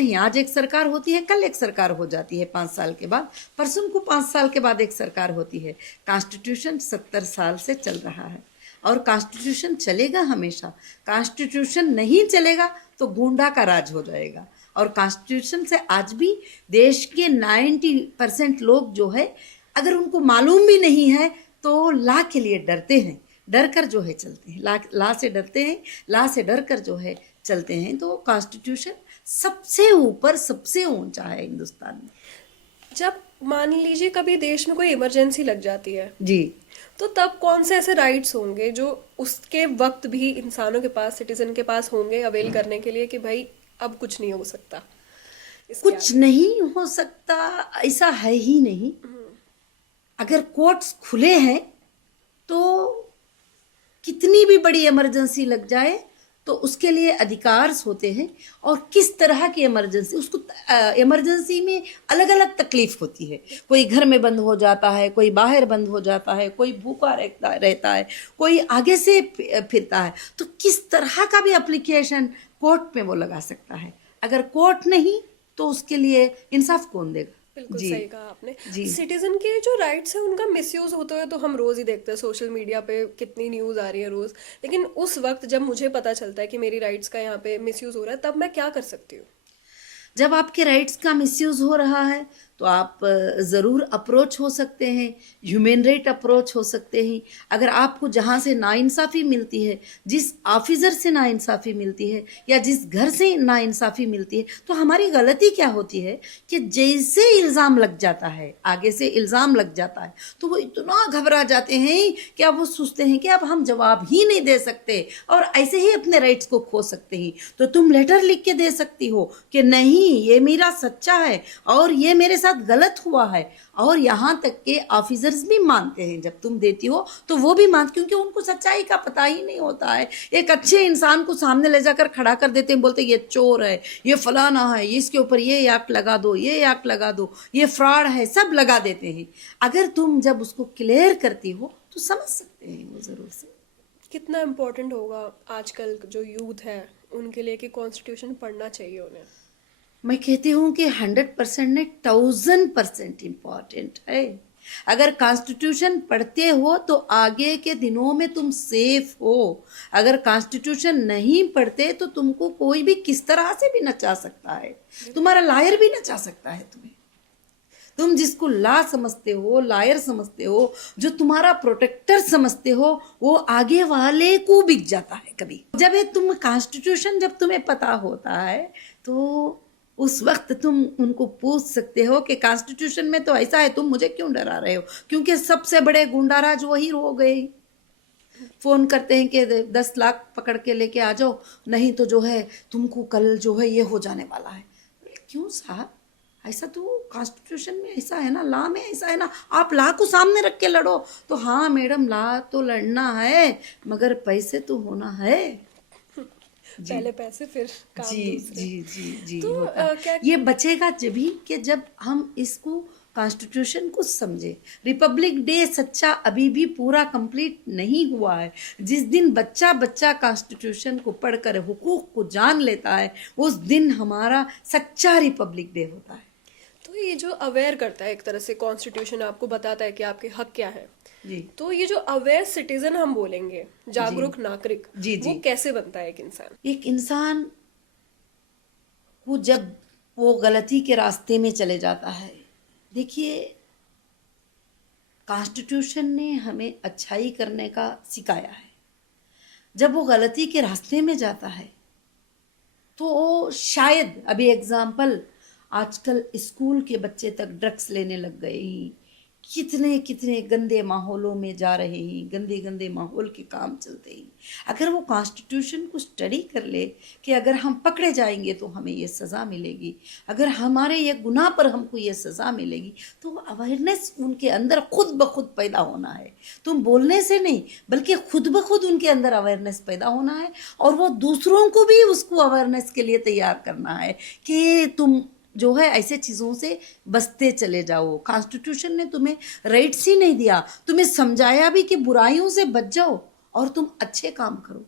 हैं, आज एक सरकार होती है, कल एक सरकार हो जाती है, 5 साल के बाद, परसों को 5 साल के बाद एक सरकार होती है। कॉन्स्टिट्यूशन 70 साल से चल रहा है और कॉन्स्टिट्यूशन चलेगा हमेशा। कॉन्स्टिट्यूशन नहीं चलेगा तो गूंडा का राज हो जाएगा। और कॉन्स्टिट्यूशन से आज भी देश के 90% लोग जो है, अगर उनको मालूम भी नहीं है तो लॉ के लिए डरते हैं, डर कर जो है चलते हैं, लॉ से डरते हैं, लॉ से डर कर जो है चलते हैं। तो कॉन्स्टिट्यूशन सबसे ऊपर, सबसे ऊंचा है हिंदुस्तान में। जब मान लीजिए कभी देश में कोई इमरजेंसी लग जाती है जी, तो तब कौन से ऐसे राइट्स होंगे जो उसके वक्त भी इंसानों के पास, सिटीजन के पास होंगे अवेल करने के लिए कि भाई अब कुछ नहीं हो सकता? कुछ नहीं हो सकता ऐसा है ही नहीं। अगर कोर्ट्स खुले हैं तो कितनी भी बड़ी इमरजेंसी लग जाए तो उसके लिए अधिकार होते हैं। और किस तरह की इमरजेंसी, उसको इमरजेंसी में अलग अलग तकलीफ होती है। कोई घर में बंद हो जाता है, कोई बाहर बंद हो जाता है, कोई भूखा रहता है, कोई आगे से फिरता है। तो किस तरह का भी एप्लीकेशन कोर्ट में वो लगा सकता है। अगर कोर्ट नहीं तो उसके लिए इंसाफ कौन देगा? बिल्कुल जी, सही कहा आपने। जी। सिटीजन के जो राइट्स हैं उनका मिसयूज होते हुए तो हम रोज ही देखते हैं, सोशल मीडिया पे कितनी न्यूज आ रही है रोज। लेकिन उस वक्त जब मुझे पता चलता है कि मेरी राइट्स का यहाँ पे मिसयूज हो रहा है, तब मैं क्या कर सकती हूँ? जब आपके राइट्स का मिसयूज हो रहा है तो आप ज़रूर अप्रोच हो सकते हैं, ह्यूमन राइट अप्रोच हो सकते हैं। अगर आपको जहाँ से नाइंसाफ़ी मिलती है, जिस ऑफिसर से नाइंसाफ़ी मिलती है या जिस घर से नाइंसाफ़ी मिलती है, तो हमारी गलती क्या होती है कि जैसे इल्ज़ाम लग जाता है, आगे से इल्ज़ाम लग जाता है, तो वो इतना घबरा जाते हैं कि अब वो सोचते हैं कि अब हम जवाब ही नहीं दे सकते और ऐसे ही अपने राइट्स को खो सकते हैं। तो तुम लेटर लिख के दे सकती हो कि नहीं, ये मेरा सच्चा है और ये मेरे साथ साथ गलत हुआ है। और यहाँ तक के ऑफिसर्स भी मानते हैं, जब तुम देती हो तो वो भी मानते, क्योंकि उनको सच्चाई का पता ही नहीं होता है। एक अच्छे इंसान को सामने ले जाकर खड़ा कर देते हैं, बोलते हैं ये चोर है, ये फलाना है, इसके ऊपर ये एक्ट लगा दो, ये एक्ट लगा दो, ये फ्रॉड है, सब लगा देते हैं। अगर तुम जब उसको क्लियर करती हो तो समझ सकते हैं वो ज़रूर से। कितना इम्पोर्टेंट होगा आजकल जो यूथ है उनके लिए कि कॉन्स्टिट्यूशन पढ़ना चाहिए उन्हें? मैं कहती हूँ कि 100% नहीं, 1000% इम्पॉर्टेंट है। अगर कॉन्स्टिट्यूशन पढ़ते हो तो आगे के दिनों में तुम सेफ हो। अगर कॉन्स्टिट्यूशन नहीं पढ़ते तो तुमको कोई भी किस तरह से भी नचा सकता है, तुम्हारा लायर भी नचा सकता है तुम्हें। तुम जिसको ला समझते हो, लायर समझते हो, जो तुम्हारा प्रोटेक्टर समझते हो, वो आगे वाले को बिक जाता है कभी। जब ये तुम कॉन्स्टिट्यूशन जब तुम्हें पता होता है तो उस वक्त तुम उनको पूछ सकते हो कि कॉन्स्टिट्यूशन में तो ऐसा है, तुम मुझे क्यों डरा रहे हो? क्योंकि सबसे बड़े गुंडाराज वही हो गए। फोन करते हैं कि 10 लाख पकड़ के लेके आ जाओ, नहीं तो जो है तुमको कल जो है ये हो जाने वाला है। क्यों साहब, ऐसा तो कॉन्स्टिट्यूशन में ऐसा है ना, लॉ में ऐसा है ना, आप लॉ को सामने रख के लड़ो। तो हाँ मैडम, लॉ तो लड़ना है मगर पैसे तो होना है। पहले पैसे फिर काम जी दूसरे। जी जी जी तो, होता है। क्या- ये बचेगा जब ही कि जब हम इसको कॉन्स्टिट्यूशन को समझे। रिपब्लिक डे सच्चा अभी भी पूरा कंप्लीट नहीं हुआ है। जिस दिन बच्चा बच्चा कॉन्स्टिट्यूशन को पढ़कर हुकूक को जान लेता है, उस दिन हमारा सच्चा रिपब्लिक डे होता है। तो ये जो अवेयर करता है एक तरह से, कॉन्स्टिट्यूशन आपको बताता है कि आपके हक क्या है। जी तो ये जो अवेयर सिटीजन हम बोलेंगे, जागरूक नागरिक, जी, जी। वो कैसे बनता है एक इंसान? एक इंसान वो जब वो गलती के रास्ते में चले जाता है, देखिए कॉन्स्टिट्यूशन ने हमें अच्छाई करने का सिखाया है। जब वो गलती के रास्ते में जाता है तो वो शायद, अभी एग्जाम्पल, आजकल स्कूल के बच्चे तक ड्रग्स लेने लग गए हैं, कितने कितने गंदे माहौलों में जा रहे हैं, गंदे गंदे माहौल के काम चलते हैं। अगर वो कॉन्स्टिट्यूशन को स्टडी कर ले कि अगर हम पकड़े जाएंगे तो हमें ये सज़ा मिलेगी, अगर हमारे ये गुनाह पर हमको ये सज़ा मिलेगी, तो अवेयरनेस उनके अंदर खुद ब खुद पैदा होना है। तुम बोलने से नहीं, बल्कि खुद ब खुद उनके अंदर अवेयरनेस पैदा होना है, और वो दूसरों को भी उसको अवेयरनेस के लिए तैयार करना है कि तुम जो है ऐसे चीज़ों से बचते चले जाओ। कॉन्स्टिट्यूशन ने तुम्हें राइट्स ही नहीं दिया, तुम्हें समझाया भी कि बुराइयों से बच जाओ और तुम अच्छे काम करो,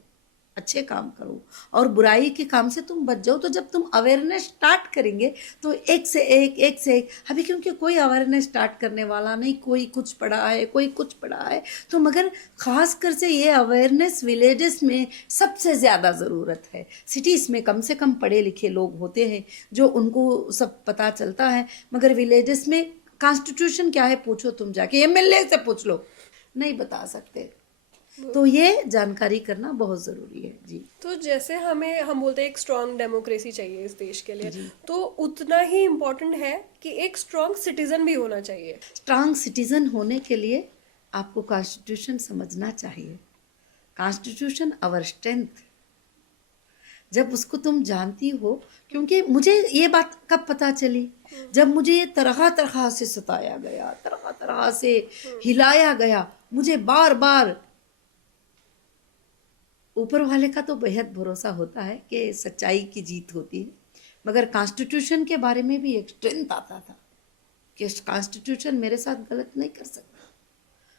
अच्छे काम करो, और बुराई के काम से तुम बच जाओ। तो जब तुम अवेयरनेस स्टार्ट करेंगे तो एक से एक अभी, क्योंकि कोई अवेयरनेस स्टार्ट करने वाला नहीं, कोई कुछ पढ़ा है, कोई कुछ पढ़ा है, तो मगर ख़ास कर से ये अवेयरनेस विलेजेस में सबसे ज़्यादा ज़रूरत है। सिटीज़ में कम से कम पढ़े लिखे लोग होते हैं जो उनको सब पता चलता है, मगर विलेजेस में कॉन्स्टिट्यूशन क्या है पूछो तुम जाके, MLA से पूछ लो, नहीं बता सकते। तो ये जानकारी करना बहुत ज़रूरी है। जी, तो जैसे हम बोलते हैं एक स्ट्रांग डेमोक्रेसी चाहिए इस देश के लिए, तो उतना ही इम्पोर्टेंट है कि एक स्ट्रांग सिटीजन भी होना चाहिए। स्ट्रांग सिटीजन होने के लिए आपको कॉन्स्टिट्यूशन समझना चाहिए। Constitution our strength. जब उसको तुम जानती हो, क्योंकि मुझे ये बात कब पता चली, जब मुझे ये तरह तरह से सताया गया, तरह तरह से हिलाया गया, मुझे बार बार, ऊपर वाले का तो बेहद भरोसा होता है कि सच्चाई की जीत होती है, मगर कॉन्स्टिट्यूशन के बारे में भी एक स्ट्रेंथ आता था कि कॉन्स्टिट्यूशन मेरे साथ गलत नहीं कर सकता,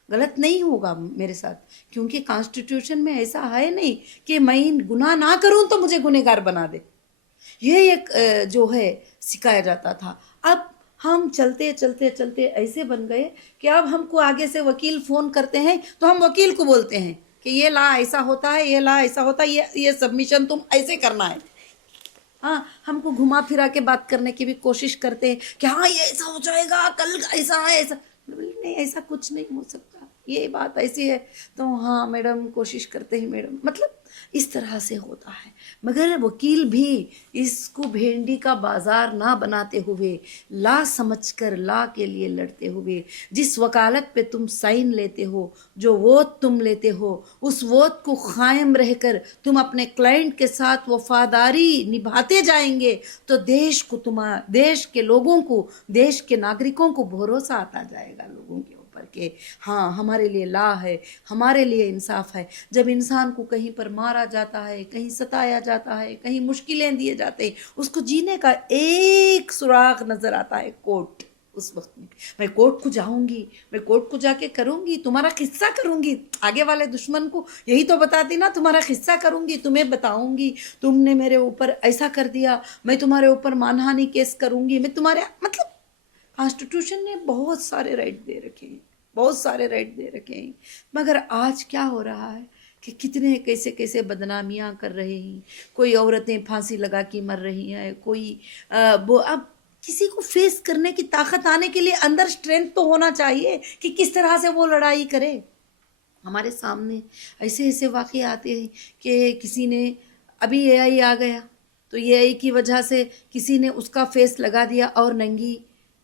गलत नहीं होगा मेरे साथ, क्योंकि कॉन्स्टिट्यूशन में ऐसा है नहीं कि मैं गुनाह ना करूं तो मुझे गुनहगार बना दे। ये एक जो है सिखाया जाता था। अब हम चलते चलते चलते ऐसे बन गए कि अब हमको आगे से वकील फ़ोन करते हैं तो हम वकील को बोलते हैं कि ये ला ऐसा होता है, ये ला ऐसा होता है, ये सबमिशन तुम ऐसे करना है। हाँ, हमको घुमा फिरा के बात करने की भी कोशिश करते हैं कि हाँ ये ऐसा हो जाएगा, कल ऐसा है, ऐसा नहीं, ऐसा कुछ नहीं हो सकता, ये बात ऐसी है। तो हाँ मैडम, कोशिश करते हैं मैडम, मतलब इस तरह से होता है। मगर वकील भी इसको भेंडी का बाजार ना बनाते हुए, ला समझकर ला के लिए लड़ते हुए, जिस वकालत पे तुम साइन लेते हो, जो वोट तुम लेते हो, उस वोट को कायम रहकर तुम अपने क्लाइंट के साथ वफादारी निभाते जाएंगे तो देश को, देश के लोगों को, देश के नागरिकों को भरोसा आता जाएगा लोगों के ऊपर के हाँ हमारे लिए ला है, हमारे लिए इंसाफ है। जब इंसान को कहीं पर मारा जाता है, कहीं सताया जाता है, कहीं मुश्किलें दिए जाते हैं, उसको जीने का एक सुराग नजर आता है कोर्ट। उस वक्त में मैं कोर्ट को जाऊंगी, मैं कोर्ट को जाके करूंगी, तुम्हारा किस्सा करूंगी, आगे वाले दुश्मन को यही तो बताती ना, तुम्हारा किस्सा करूंगी, तुम्हें बताऊंगी तुमने मेरे ऊपर ऐसा कर दिया, मैं तुम्हारे ऊपर मानहानि केस करूंगी, मैं तुम्हारे, मतलब कॉन्स्टिट्यूशन ने बहुत सारे राइट दे रखे हैं, बहुत सारे राइट दे रखे हैं। मगर आज क्या हो रहा है कि कितने कैसे कैसे बदनामियां कर रहे हैं। कोई औरतें फांसी लगा के मर रही हैं, कोई वो, अब किसी को फेस करने की ताकत आने के लिए अंदर स्ट्रेंथ तो होना चाहिए कि किस तरह से वो लड़ाई करे। हमारे सामने ऐसे ऐसे वाक़े आते हैं कि किसी ने, अभी एआई आ गया तो एआई की वजह से किसी ने उसका फेस लगा दिया और नंगी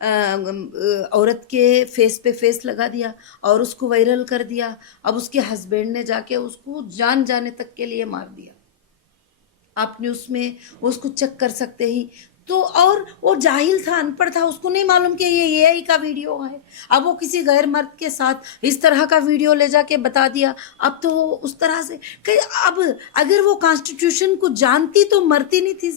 औरत के फेस पे फेस लगा दिया और उसको वायरल कर दिया। अब उसके हस्बैंड ने जाके उसको जान जाने तक के लिए मार दिया। आप न्यूज़ में उसको चेक कर सकते ही तो, और वो जाहिल था, अनपढ़ था, उसको नहीं मालूम कि ये एआई का वीडियो है। अब वो किसी गैर मर्द के साथ इस तरह का वीडियो ले जाके बता दिया। अब तो वो उस तरह से कि अब अगर वो कॉन्स्टिट्यूशन को जानती तो मरती नहीं थी,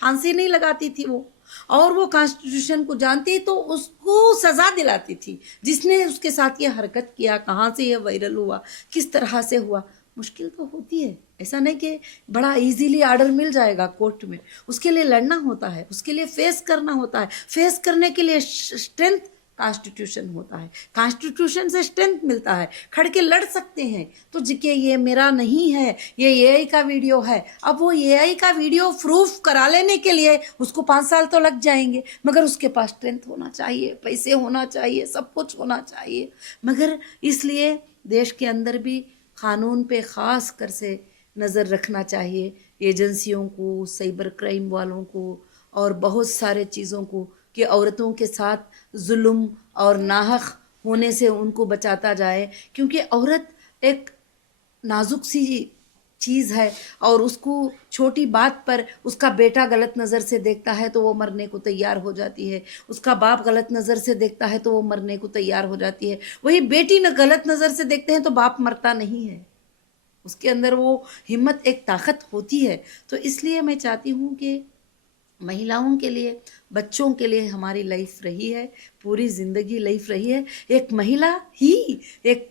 फांसी नहीं लगाती थी वो, और वो कॉन्स्टिट्यूशन को जानती तो उसको सजा दिलाती थी जिसने उसके साथ ये हरकत किया। कहाँ से ये वायरल हुआ, किस तरह से हुआ, मुश्किल तो होती है। ऐसा नहीं कि बड़ा इजीली आर्डर मिल जाएगा कोर्ट में, उसके लिए लड़ना होता है, उसके लिए फेस करना होता है। फेस करने के लिए स्ट्रेंथ कॉन्स्टिट्यूशन होता है, कॉन्स्टिट्यूशन से स्ट्रेंथ मिलता है, खड़ के लड़ सकते हैं। तो जिके ये मेरा नहीं है, ये एआई का वीडियो है, अब वो एआई का वीडियो प्रूफ करा लेने के लिए उसको 5 साल तो लग जाएंगे, मगर उसके पास स्ट्रेंथ होना चाहिए, पैसे होना चाहिए, सब कुछ होना चाहिए। मगर इसलिए देश के अंदर भी कानून पे ख़ास कर से नज़र रखना चाहिए, एजेंसियों को, साइबर क्राइम वालों को और बहुत सारे चीज़ों को, कि औरतों के साथ जुल्म और नाहक होने से उनको बचाता जाए। क्योंकि औरत एक नाजुक सी चीज़ है और उसको छोटी बात पर उसका बेटा गलत नज़र से देखता है तो वो मरने को तैयार हो जाती है, उसका बाप गलत नज़र से देखता है तो वो मरने को तैयार हो जाती है। वही बेटी न गलत नज़र से देखते हैं तो बाप मरता नहीं है, उसके अंदर वो हिम्मत, एक ताकत होती है। तो इसलिए मैं चाहती हूँ कि महिलाओं के लिए, बच्चों के लिए हमारी लाइफ रही है, पूरी ज़िंदगी लाइफ रही है। एक महिला ही एक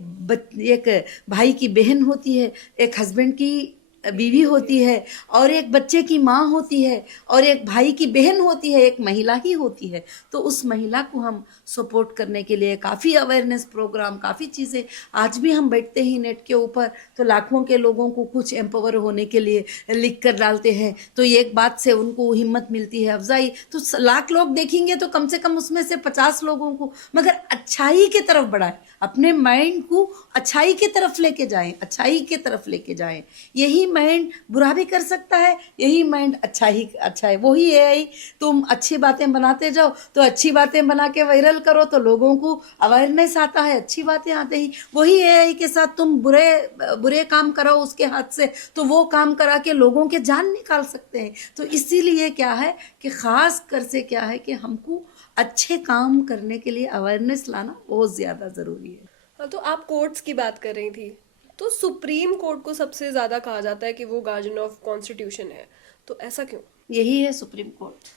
भाई की बहन होती है, एक हस्बैंड की बीवी होती है, और एक बच्चे की माँ होती है, और एक भाई की बहन होती है, एक महिला ही होती है। तो उस महिला को हम सपोर्ट करने के लिए काफ़ी अवेयरनेस प्रोग्राम, काफ़ी चीज़ें, आज भी हम बैठते ही नेट के ऊपर तो लाखों के लोगों को कुछ एम्पावर होने के लिए लिख कर डालते हैं, तो एक बात से उनको हिम्मत मिलती है, अफजाई। तो लाख लोग देखेंगे तो कम से कम उसमें से 50 लोगों को मगर अच्छाई की तरफ बढ़ाएं, अपने माइंड को अच्छाई की तरफ लेके जाएं, अच्छाई की तरफ लेके जाएं। यही माइंड बुरा भी कर सकता है, यही माइंड अच्छा है। वही एआई, तुम अच्छी बातें बनाते जाओ तो अच्छी बातें बना के वायरल करो तो लोगों को अवेयरनेस आता है, अच्छी बातें आते ही। वही एआई के साथ तुम बुरे काम करो उसके हाथ से तो वो काम करा के लोगों के जान निकाल सकते हैं। तो इसीलिए क्या है कि ख़ास कर से क्या है कि हमको अच्छे काम करने के लिए अवेयरनेस लाना बहुत ज़्यादा ज़रूरी है। हाँ, तो आप कोर्ट्स की बात कर रही थी, तो सुप्रीम कोर्ट को सबसे ज़्यादा कहा जाता है कि वो गार्जियन ऑफ कॉन्स्टिट्यूशन है, तो ऐसा क्यों? यही है सुप्रीम कोर्ट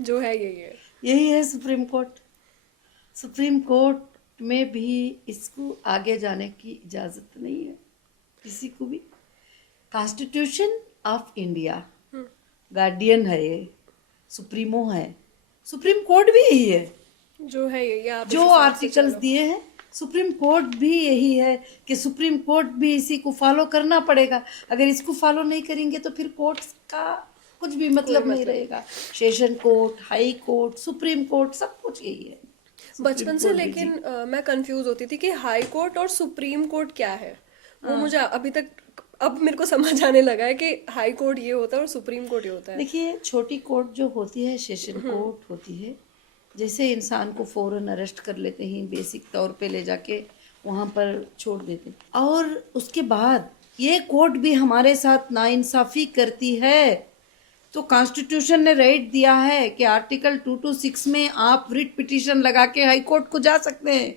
जो है यही है सुप्रीम कोर्ट। सुप्रीम कोर्ट में भी इसको आगे जाने की इजाज़त नहीं है किसी को भी। कॉन्स्टिट्यूशन ऑफ इंडिया गार्डियन है, ये सुप्रीमो है, सुप्रीम कोर्ट भी यही है। जो है यही, आप जो आर्टिकल्स दिए हैं सुप्रीम कोर्ट भी यही है कि सुप्रीम कोर्ट भी इसी को फॉलो करना पड़ेगा। अगर इसको फॉलो नहीं करेंगे तो फिर कोर्ट्स का कुछ भी मतलब नहीं रहेगा। Session court, high court, supreme court, सब कुछ यही है। बचपन से लेकिन मैं कंफ्यूज होती थी कि हाई कोर्ट और सुप्रीम कोर्ट क्या है। वो मुझे अभी तक अब मेरे को समझ आने लगा है कि हाई कोर्ट ये होता है और सुप्रीम कोर्ट ये होता है। देखिए, छोटी कोर्ट जो होती है, सेशन कोर्ट होती है, जैसे इंसान को फौरन अरेस्ट कर लेते हैं, बेसिक तौर पे ले जाके वहाँ पर छोड़ देते हैं, और उसके बाद ये कोर्ट भी हमारे साथ नाइंसाफ़ी करती है। तो कॉन्स्टिट्यूशन ने राइट दिया है कि आर्टिकल 226 में आप रिट पिटीशन लगा के हाई कोर्ट को जा सकते हैं,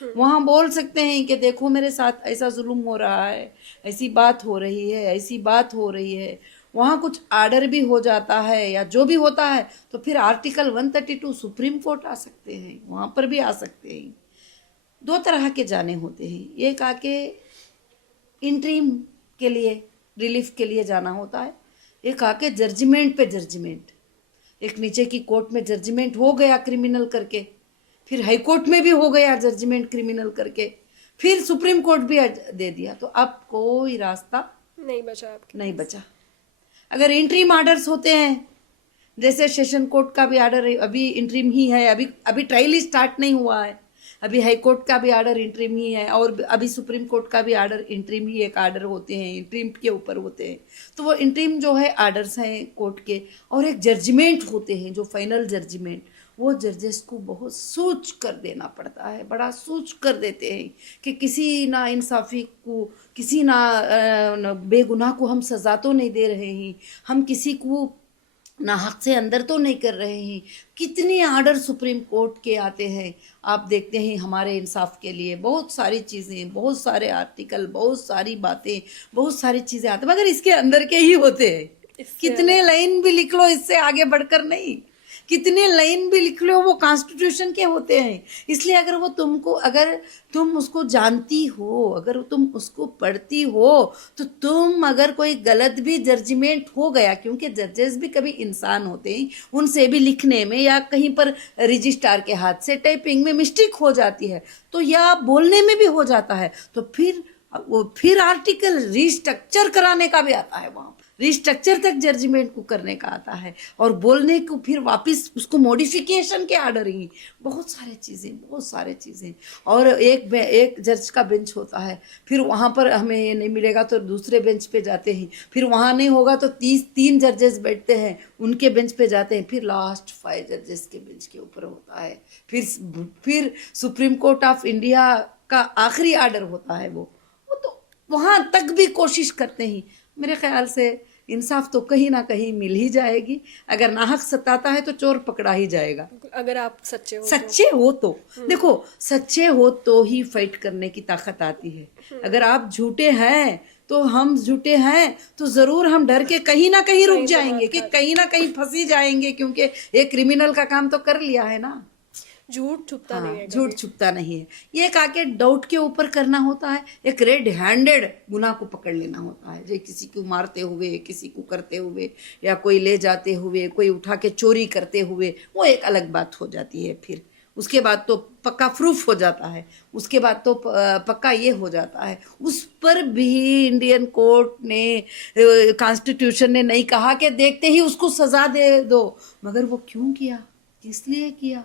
वहाँ बोल सकते हैं कि देखो मेरे साथ ऐसा जुल्म हो रहा है, ऐसी बात हो रही है, ऐसी बात हो रही है। वहाँ कुछ आर्डर भी हो जाता है या जो भी होता है तो फिर आर्टिकल 132 सुप्रीम कोर्ट आ सकते हैं, वहाँ पर भी आ सकते हैं। दो तरह के जाने होते हैं, एक आके इंटरिम के लिए, रिलीफ के लिए जाना होता है, एक आके जजमेंट पे जजमेंट। एक नीचे की कोर्ट में जजमेंट हो गया क्रिमिनल करके, फिर हाई कोर्ट में भी हो गया जजमेंट क्रिमिनल करके, फिर सुप्रीम कोर्ट भी दे दिया, तो अब कोई रास्ता नहीं बचा आपके। नहीं बचा। अगर इंटरिम ऑर्डर्स होते हैं, जैसे सेशन कोर्ट का भी ऑर्डर अभी इंटरिम ही है, अभी ट्रायल ही स्टार्ट नहीं हुआ है, अभी हाई कोर्ट का भी ऑर्डर इंटरिम ही है, और अभी सुप्रीम कोर्ट का भी ऑर्डर इंटरिम ही, एक ऑर्डर होते हैं इंटरिम के ऊपर होते हैं। तो वो इंटरिम जो है ऑर्डर्स हैं कोर्ट के, और एक जजमेंट होते हैं जो फाइनल जजमेंट, वो जजेस को बहुत सोच कर देना पड़ता है, बड़ा सोच कर देते हैं कि किसी ना इंसाफी को, किसी ना बेगुनाह को हम सज़ा तो नहीं दे रहे हैं, हम किसी को ना हक से अंदर तो नहीं कर रहे हैं। कितने ऑर्डर सुप्रीम कोर्ट के आते हैं, आप देखते हैं हमारे इंसाफ के लिए बहुत सारी चीज़ें, बहुत सारे आर्टिकल, बहुत सारी बातें, बहुत सारी चीज़ें आते हैं, मगर इसके अंदर के ही होते हैं। कितने लाइन भी लिख लो, इससे आगे बढ़कर नहीं, कितने लाइन भी लिख लो, वो कॉन्स्टिट्यूशन के होते हैं। इसलिए अगर वो तुमको, अगर तुम उसको जानती हो, अगर तुम उसको पढ़ती हो, तो तुम अगर कोई गलत भी जजमेंट हो गया, क्योंकि जजेस भी कभी इंसान होते हैं, उनसे भी लिखने में या कहीं पर रजिस्ट्रार के हाथ से टाइपिंग में मिस्टेक हो जाती है, तो या बोलने में भी हो जाता है, तो फिर आर्टिकल रिस्ट्रक्चर कराने का भी आता है, वहाँ रिस्ट्रक्चर तक जजमेंट को करने का आता है, और बोलने को फिर वापस उसको मॉडिफिकेशन के ऑर्डर ही, बहुत सारे चीज़ें। और एक जज का बेंच होता है, फिर वहाँ पर हमें ये नहीं मिलेगा तो दूसरे बेंच पे जाते हैं, फिर वहाँ नहीं होगा तो 3 जजेस बैठते हैं, उनके बेंच पे जाते हैं, फिर लास्ट 5 जजेस के बेंच के ऊपर होता है, फिर सुप्रीम कोर्ट ऑफ इंडिया का आखिरी ऑर्डर होता है, वो तो वहाँ तक भी कोशिश करते हैं। मेरे ख्याल से इंसाफ तो कहीं ना कहीं मिल ही जाएगी। अगर नाहक सताता है तो चोर पकड़ा ही जाएगा, अगर आप सच्चे हो तो। देखो, सच्चे हो तो ही फाइट करने की ताकत आती है। अगर आप झूठे हैं तो हम झूठे हैं तो जरूर हम डर के कहीं ना कहीं रुक जाएंगे, कि कहीं ना कहीं फंसी जाएंगे, क्योंकि एक क्रिमिनल का काम तो कर लिया है ना। झूठ छुपता नहीं है, झूठ छुपता नहीं है। ये एक आके डाउट के ऊपर करना होता है, एक रेड हैंडेड गुनाह को पकड़ लेना होता है, जो किसी को मारते हुए, किसी को करते हुए, या कोई ले जाते हुए, कोई उठा के चोरी करते हुए, वो एक अलग बात हो जाती है। फिर उसके बाद तो पक्का प्रूफ हो जाता है, उसके बाद तो पक्का ये हो जाता है। उस पर भी इंडियन कोर्ट ने, कॉन्स्टिट्यूशन ने नहीं कहा कि देखते ही उसको सजा दे दो, मगर वो क्यों किया, किस लिए किया,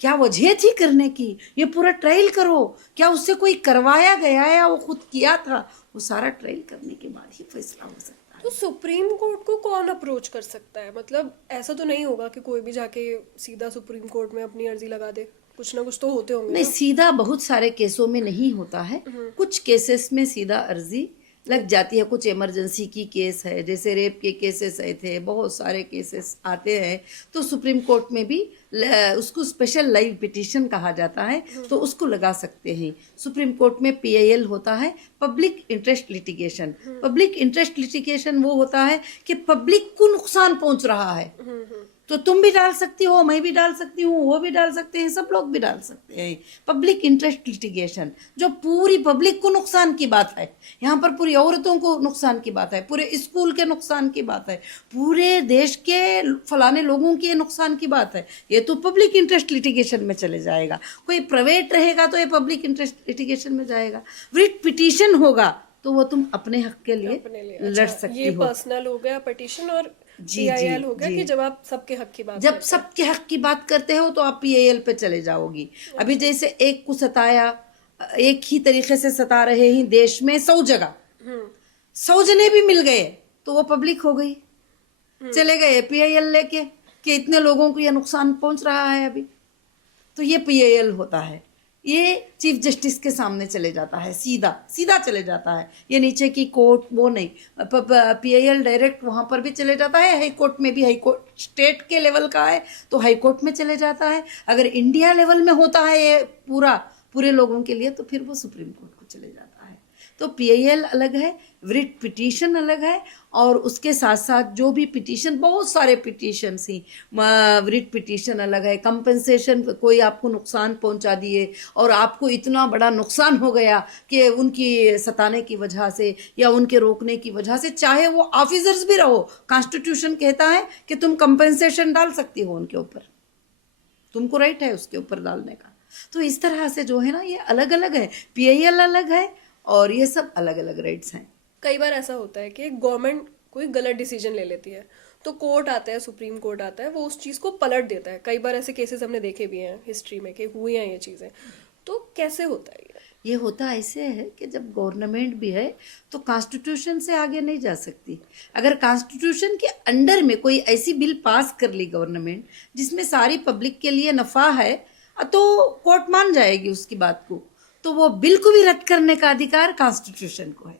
क्या वजह थी करने की, ये पूरा ट्रायल करो, क्या उससे कोई करवाया गया या वो खुद किया था, वो सारा ट्रायल करने के बाद ही फैसला हो सकता है। तो सुप्रीम कोर्ट को कौन अप्रोच कर सकता है? मतलब ऐसा तो नहीं होगा कि कोई भी जाके सीधा सुप्रीम कोर्ट में अपनी अर्जी लगा दे, कुछ ना कुछ तो होते होंगे। नहीं, सीधा बहुत सारे केसों में नहीं होता है, कुछ केसेस में सीधा अर्जी लग जाती है। कुछ इमरजेंसी की केस है, जैसे रेप के केसेस आए थे, बहुत सारे केसेस आते हैं, तो सुप्रीम कोर्ट में भी उसको स्पेशल लाइव पिटीशन कहा जाता है, तो उसको लगा सकते हैं। सुप्रीम कोर्ट में PIL होता है, public interest litigation. Public interest litigation वो होता है कि पब्लिक को नुकसान पहुंच रहा है, तो तुम भी डाल सकती हो, मैं भी डाल सकती हूँ, वो भी डाल सकते हैं, सब लोग भी डाल सकते हैं। पब्लिक इंटरेस्ट लिटिगेशन जो पूरी पब्लिक को नुकसान की बात है, यहाँ पर पूरी औरतों को नुकसान की बात है, पूरे स्कूल के नुकसान की बात है, पूरे देश के फलाने लोगों के नुकसान की बात है, ये तो पब्लिक इंटरेस्ट लिटिगेशन में चले जाएगा। कोई प्राइवेट रहेगा तो ये पब्लिक इंटरेस्ट लिटिगेशन में जाएगा। रिट पिटीशन होगा तो वो तुम अपने हक के लिए लड़ सकती हो। ये पर्सनल हो गया पिटीशन, और PIL हो गया कि जब आप सबके हक की बात, जब सबके हक की बात करते हो तो आप PIL पे चले जाओगी। अभी जैसे एक को सताया, एक ही तरीके से सता रहे हैं देश में 100 जगह, 100 जने भी मिल गए तो वो पब्लिक हो गई, चले गए पीआईएल लेके कि इतने लोगों को ये नुकसान पहुंच रहा है अभी, तो ये पीआईएल होता है। ये चीफ जस्टिस के सामने चले जाता है, सीधा सीधा चले जाता है, ये नीचे की कोर्ट वो नहीं, पीआईएल डायरेक्ट वहां पर भी चले जाता है, हाई कोर्ट में भी, हाई कोर्ट स्टेट के लेवल का है तो हाई कोर्ट में चले जाता है। अगर इंडिया लेवल में होता है ये पूरे लोगों के लिए तो फिर वो सुप्रीम कोर्ट को चले जाता है। तो पीआईएल अलग है, रिट पिटीशन अलग है, और उसके साथ साथ जो भी पिटीशन, बहुत सारे पिटीशन ही, रिट पिटीशन अलग है, कंपनसेशन, कोई आपको नुकसान पहुंचा दिए और आपको इतना बड़ा नुकसान हो गया कि उनकी सताने की वजह से या उनके रोकने की वजह से, चाहे वो ऑफिसर्स भी रहो, कॉन्स्टिट्यूशन कहता है कि तुम कंपनसेशन डाल सकती हो उनके ऊपर, तुमको राइट है उसके ऊपर डालने का। तो इस तरह से जो है ना ये अलग अलग है, पीआईएल अलग है और ये सब अलग अलग राइट्स हैं। कई बार ऐसा होता है कि गवर्नमेंट कोई गलत डिसीजन ले लेती है तो कोर्ट आता है, सुप्रीम कोर्ट आता है, वो उस चीज़ को पलट देता है। कई बार ऐसे केसेस हमने देखे भी हैं हिस्ट्री में कि हुई हैं ये चीज़ें। तो कैसे होता है ये होता ऐसे है कि जब गवर्नमेंट भी है तो कॉन्स्टिट्यूशन से आगे नहीं जा सकती। अगर कॉन्स्टिट्यूशन के अंडर में कोई ऐसी बिल पास कर ली गवर्नमेंट जिसमें सारी पब्लिक के लिए नफ़ा है तो कोर्ट मान जाएगी उसकी बात को, तो वो बिल को भी रद्द करने का अधिकार कॉन्स्टिट्यूशन को है।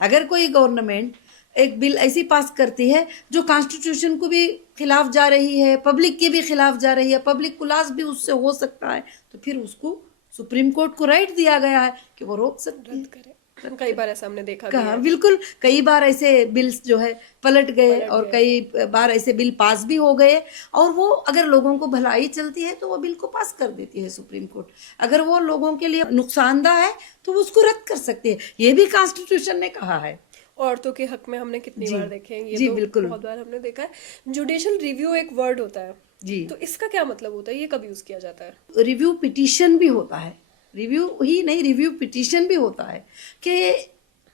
अगर कोई गवर्नमेंट एक बिल ऐसी पास करती है जो कॉन्स्टिट्यूशन को भी खिलाफ जा रही है, पब्लिक के भी खिलाफ जा रही है, पब्लिक को लॉस भी उससे हो सकता है, तो फिर उसको सुप्रीम कोर्ट को राइट दिया गया है कि वो रोक सकती है। कई बार ऐसा हमने देखा कहा बिल्कुल, कई बार ऐसे बिल्स जो है पलट गए और कई बार ऐसे बिल पास भी हो गए, और वो अगर लोगों को भलाई चलती है तो वो बिल को पास कर देती है सुप्रीम कोर्ट। अगर वो लोगों के लिए नुकसानदा है तो उसको रद्द कर सकती है, ये भी कॉन्स्टिट्यूशन ने कहा है। औरतों के हक में हमने कितनी बार देखे हैं, ये जी, तो बिल्कुल। बहुत बार हमने देखा है। जुडिशियल रिव्यू एक वर्ड होता है जी, तो इसका क्या मतलब होता है, ये कब यूज किया जाता है? रिव्यू पिटीशन भी होता है, रिव्यू ही नहीं रिव्यू पिटीशन भी होता है कि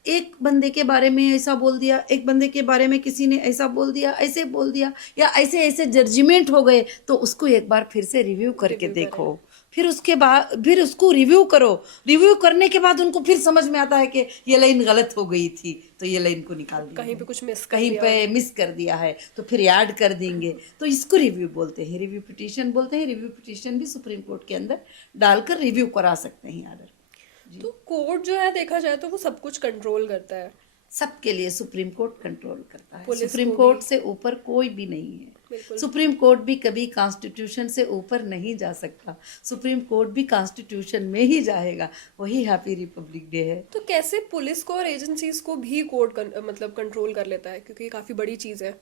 एक बंदे के बारे में ऐसा बोल दिया, एक बंदे के बारे में किसी ने ऐसा बोल दिया, ऐसे बोल दिया, या ऐसे ऐसे जजमेंट हो गए, तो उसको एक बार फिर से रिव्यू करके देखो, फिर उसके बाद फिर उसको रिव्यू करो। रिव्यू करने के बाद उनको फिर समझ में आता है कि ये लाइन गलत हो गई थी तो ये लाइन को निकाल दिया, कहीं पे कुछ मिस कहीं पे मिस कर दिया है तो फिर ऐड कर देंगे, तो इसको रिव्यू बोलते हैं, रिव्यू पिटीशन बोलते हैं। रिव्यू पिटीशन भी सुप्रीम कोर्ट के अंदर डालकर रिव्यू करा सकते हैं ऑर्डर। तो कोर्ट जो है देखा जाए तो वो सब कुछ कंट्रोल करता है, सबके लिए सुप्रीम कोर्ट कंट्रोल करता है, पुलिस सुप्रीम को कोर्ट भी। से ऊपर कोई भी नहीं है। बिल्कुल। सुप्रीम कोर्ट भी कभी कॉन्स्टिट्यूशन से ऊपर नहीं जा सकता, सुप्रीम कोर्ट भी कॉन्स्टिट्यूशन में ही जाएगा, वही हैप्पी रिपब्लिक डे है। तो कैसे पुलिस को और एजेंसीज को भी कोर्ट मतलब कंट्रोल कर लेता है, क्योंकि ये काफी बड़ी चीज है।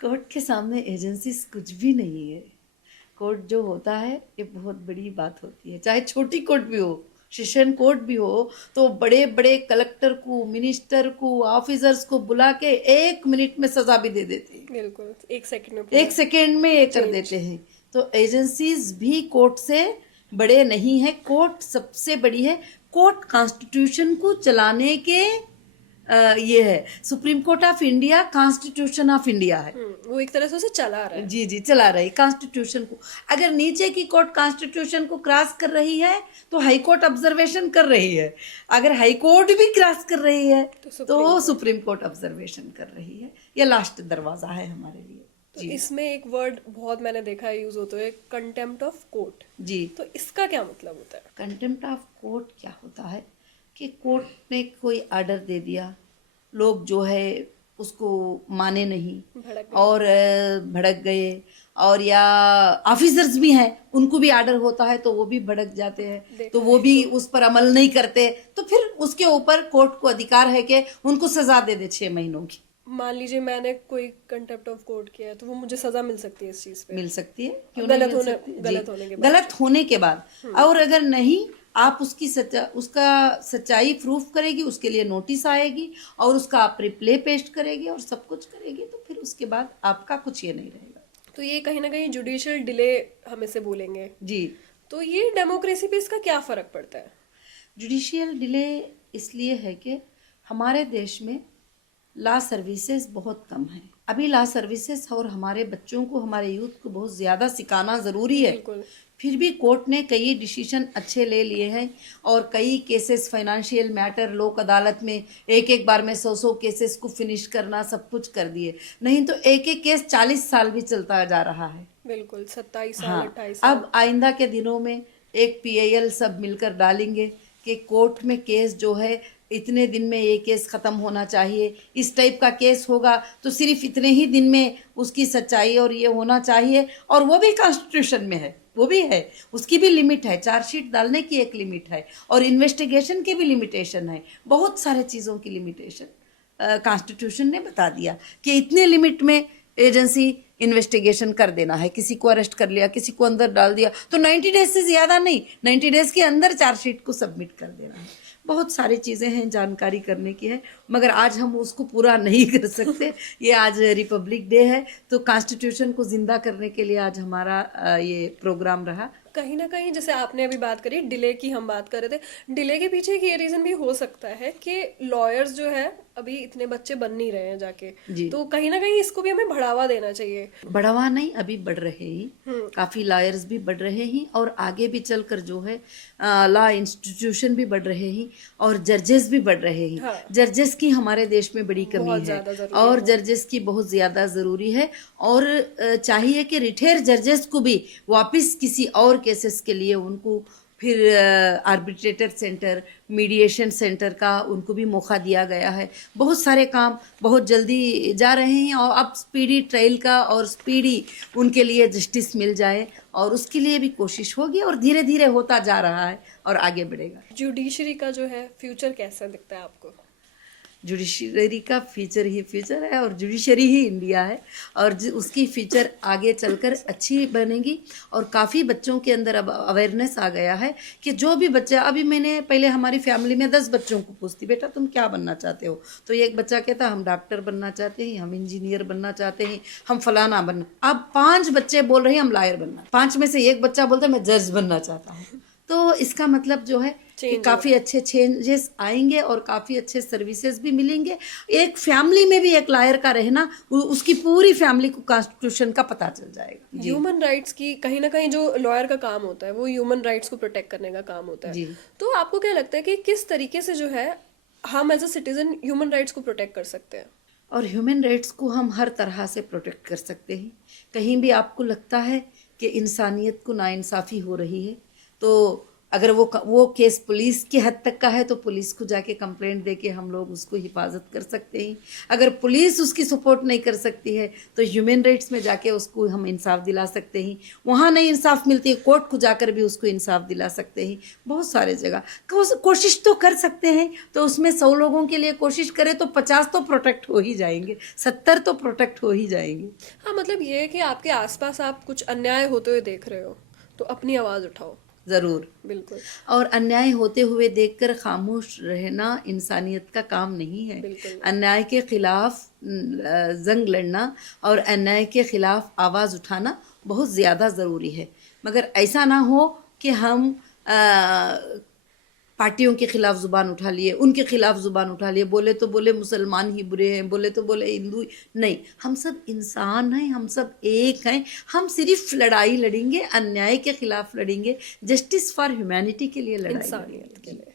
कोर्ट के सामने एजेंसीज कुछ भी नहीं है। कोर्ट जो होता है ये बहुत बड़ी बात होती है, चाहे छोटी कोर्ट भी हो, सेशन कोर्ट भी हो, तो बड़े बड़े कलेक्टर को, मिनिस्टर को, ऑफिसर्स को बुला के 1 मिनट में सजा भी दे देते हैं, बिल्कुल 1 सेकंड में 1 सेकेंड में ये कर देते हैं। तो एजेंसीज भी कोर्ट से बड़े नहीं है, कोर्ट सबसे बड़ी है। कोर्ट कॉन्स्टिट्यूशन को चलाने के ये है, supreme court of India constitution of India है। वो एक तरह से उसे चला रहा है। जी जी, चला रही कॉन्स्टिट्यूशन को। अगर नीचे की कोर्ट कॉन्स्टिट्यूशन को क्रॉस कर रही है तो हाई कोर्ट ऑब्जर्वेशन कर रही है, अगर हाई कोर्ट भी क्रॉस कर रही है तो सुप्रीम कोर्ट ऑब्जर्वेशन कर रही है। ये लास्ट दरवाजा है हमारे लिए। तो इसमें एक वर्ड बहुत मैंने देखा है यूज होते हुए, कंटेम्प्ट ऑफ कोर्ट। जी, तो इसका क्या मतलब होता है? कंटेम्प्ट ऑफ कोर्ट क्या होता है कि कोर्ट ने कोई ऑर्डर दे दिया, लोग जो है उसको माने नहीं और भड़क गए, और या ऑफिसर्स भी हैं उनको भी ऑर्डर होता है तो वो भी भड़क जाते हैं, तो वो भी उस पर अमल नहीं करते, तो फिर उसके ऊपर कोर्ट को अधिकार है कि उनको सजा दे दे 6 महीनों की। मान लीजिए मैंने कोई कंटेम्प्ट ऑफ कोर्ट किया है तो वो मुझे सजा मिल सकती है इस चीज पे? मिल सकती है, क्यों गलत नहीं मिल होने- सकती? गलत जी, होने के बाद। गलत होने के बाद। और अगर नहीं आप उसका सच्चाई प्रूफ करेगी, उसके लिए नोटिस आएगी और उसका आप रिप्ले पेस्ट करेगी और सब कुछ करेगी, तो फिर उसके बाद आपका कुछ ये नहीं रहेगा। तो ये कहीं ना कहीं जुडिशियल डिले हम इसे बोलेंगे। जी, तो ये डेमोक्रेसी पे इसका क्या फर्क पड़ता है? जुडिशियल डिले इसलिए है कि हमारे देश में लॉ सर्विसेज बहुत कम है। अभी लॉ सर्विसेज और हमारे बच्चों को, हमारे यूथ को बहुत ज़्यादा सिखाना ज़रूरी है। बिल्कुल। फिर भी कोर्ट ने कई डिसीजन अच्छे ले लिए हैं और कई केसेस फाइनेंशियल मैटर लोक अदालत में एक एक बार में 100 केसेस को फिनिश करना सब कुछ कर दिए। नहीं तो एक एक केस 40 साल भी चलता जा रहा है। बिल्कुल 27 साल हाँ, 28 साल। अब आइंदा के दिनों में एक PIL सब मिलकर डालेंगे कि कोर्ट में केस जो है इतने दिन में ये केस ख़त्म होना चाहिए, इस टाइप का केस होगा तो सिर्फ इतने ही दिन में उसकी सच्चाई और ये होना चाहिए। और वो भी कॉन्स्टिट्यूशन में है, वो भी है, उसकी भी लिमिट है, चार्जशीट डालने की एक लिमिट है और इन्वेस्टिगेशन की भी लिमिटेशन है, बहुत सारे चीज़ों की लिमिटेशन कॉन्स्टिट्यूशन ने बता दिया कि इतने लिमिट में एजेंसी इन्वेस्टिगेशन कर देना है। किसी को अरेस्ट कर लिया, किसी को अंदर डाल दिया तो 90 डेज से ज़्यादा नहीं, 90 डेज के अंदर चार्जशीट को सबमिट कर देना है। बहुत सारी चीज़ें हैं जानकारी करने की है, मगर आज हम उसको पूरा नहीं कर सकते। ये आज रिपब्लिक डे है तो कॉन्स्टिट्यूशन को जिंदा करने के लिए आज हमारा ये प्रोग्राम रहा। कहीं ना कहीं जैसे आपने अभी बात करी डिले की, हम बात कर रहे थे डिले के पीछे एक ये रीजन भी हो सकता है कि लॉयर्स जो है अभी इतने बच्चे बन नहीं रहे हैं जाके, तो कहीं ना कहीं इसको भी हमें बढ़ावा देना चाहिए। बढ़ावा नहीं, अभी बढ़ रहे ही, काफी लॉयर्स भी बढ़ रहे हैं और आगे भी चलकर जो है लॉ इंस्टीट्यूशन भी बढ़ रहे हैं और जजेस भी बढ़ रहे हैं। हाँ। जजेस की हमारे देश में बड़ी कमी है और जजेस की बहुत ज्यादा जरूरी है और चाहिए कि रिटायर जजेस को भी वापस किसी और केसेस के लिए उनको फिर आर्बिट्रेटर सेंटर, मीडिएशन सेंटर का उनको भी मौका दिया गया है। बहुत सारे काम बहुत जल्दी जा रहे हैं और अब स्पीडी ट्रायल का और स्पीडी उनके लिए जस्टिस मिल जाए और उसके लिए भी कोशिश होगी और धीरे धीरे होता जा रहा है और आगे बढ़ेगा। जुडिशरी का जो है फ्यूचर कैसा दिखता है आपको? जुडिशरी का फ्यूचर ही फ्यूचर है और जुडिशरी ही इंडिया है और उसकी फ्यूचर आगे चलकर अच्छी बनेगी। और काफ़ी बच्चों के अंदर अब अवेयरनेस आ गया है कि जो भी बच्चा, अभी मैंने पहले हमारी फैमिली में 10 बच्चों को पूछती, बेटा तुम क्या बनना चाहते हो, तो एक बच्चा कहता हम डॉक्टर बनना चाहते हैं, हम इंजीनियर बनना चाहते हैं, हम फलाना बनना। अब 5 बच्चे बोल रहे हैं हम लॉयर बनना, 5 में से एक बच्चा बोलता है मैं जज बनना चाहता हूँ। तो इसका मतलब जो है कि काफ़ी अच्छे चेंजेस आएंगे और काफ़ी अच्छे सर्विसेज भी मिलेंगे। एक फैमिली में भी एक लॉयर का रहना, उसकी पूरी फैमिली को कॉन्स्टिट्यूशन का पता चल जाएगा। ह्यूमन राइट्स की कहीं ना कहीं जो लॉयर का काम होता है वो ह्यूमन राइट्स को प्रोटेक्ट करने का काम होता है। तो आपको क्या लगता है कि किस तरीके से जो है हम as a citizen human rights को प्रोटेक्ट कर सकते हैं? और ह्यूमन राइट्स को हम हर तरह से प्रोटेक्ट कर सकते हैं। कहीं भी आपको लगता है कि इंसानियत को नाइंसाफ़ी हो रही है तो अगर वो केस पुलिस की हद तक का है तो पुलिस को जाके कंप्लेंट देके हम लोग उसको हिफाजत कर सकते हैं। अगर पुलिस उसकी सपोर्ट नहीं कर सकती है तो ह्यूमन राइट्स में जाके उसको हम इंसाफ दिला सकते हैं। वहाँ नहीं इंसाफ मिलती है, कोर्ट को जाकर भी उसको इंसाफ दिला सकते हैं। बहुत सारे जगह कोशिश तो कर सकते हैं, तो उसमें 100 लोगों के लिए कोशिश करें तो 50 तो प्रोटेक्ट हो ही जाएंगे, 70 तो प्रोटेक्ट हो ही जाएंगे। हाँ, मतलब ये है कि आपके आसपास आप कुछ अन्याय होते हुए देख रहे हो तो अपनी आवाज़ उठाओ। ज़रूर, बिल्कुल। और अन्याय होते हुए देखकर खामोश रहना इंसानियत का काम नहीं है। अन्याय के खिलाफ जंग लड़ना और अन्याय के खिलाफ आवाज़ उठाना बहुत ज़्यादा ज़रूरी है। मगर ऐसा ना हो कि हम पार्टियों के खिलाफ ज़ुबान उठा लिए, उनके खिलाफ ज़ुबान उठा लिए, बोले तो बोले मुसलमान ही बुरे हैं, बोले तो बोले हिंदू। नहीं, हम सब इंसान हैं, हम सब एक हैं। हम सिर्फ लड़ाई लड़ेंगे, अन्याय के खिलाफ लड़ेंगे, जस्टिस फॉर ह्यूमैनिटी के लिए लड़ाई,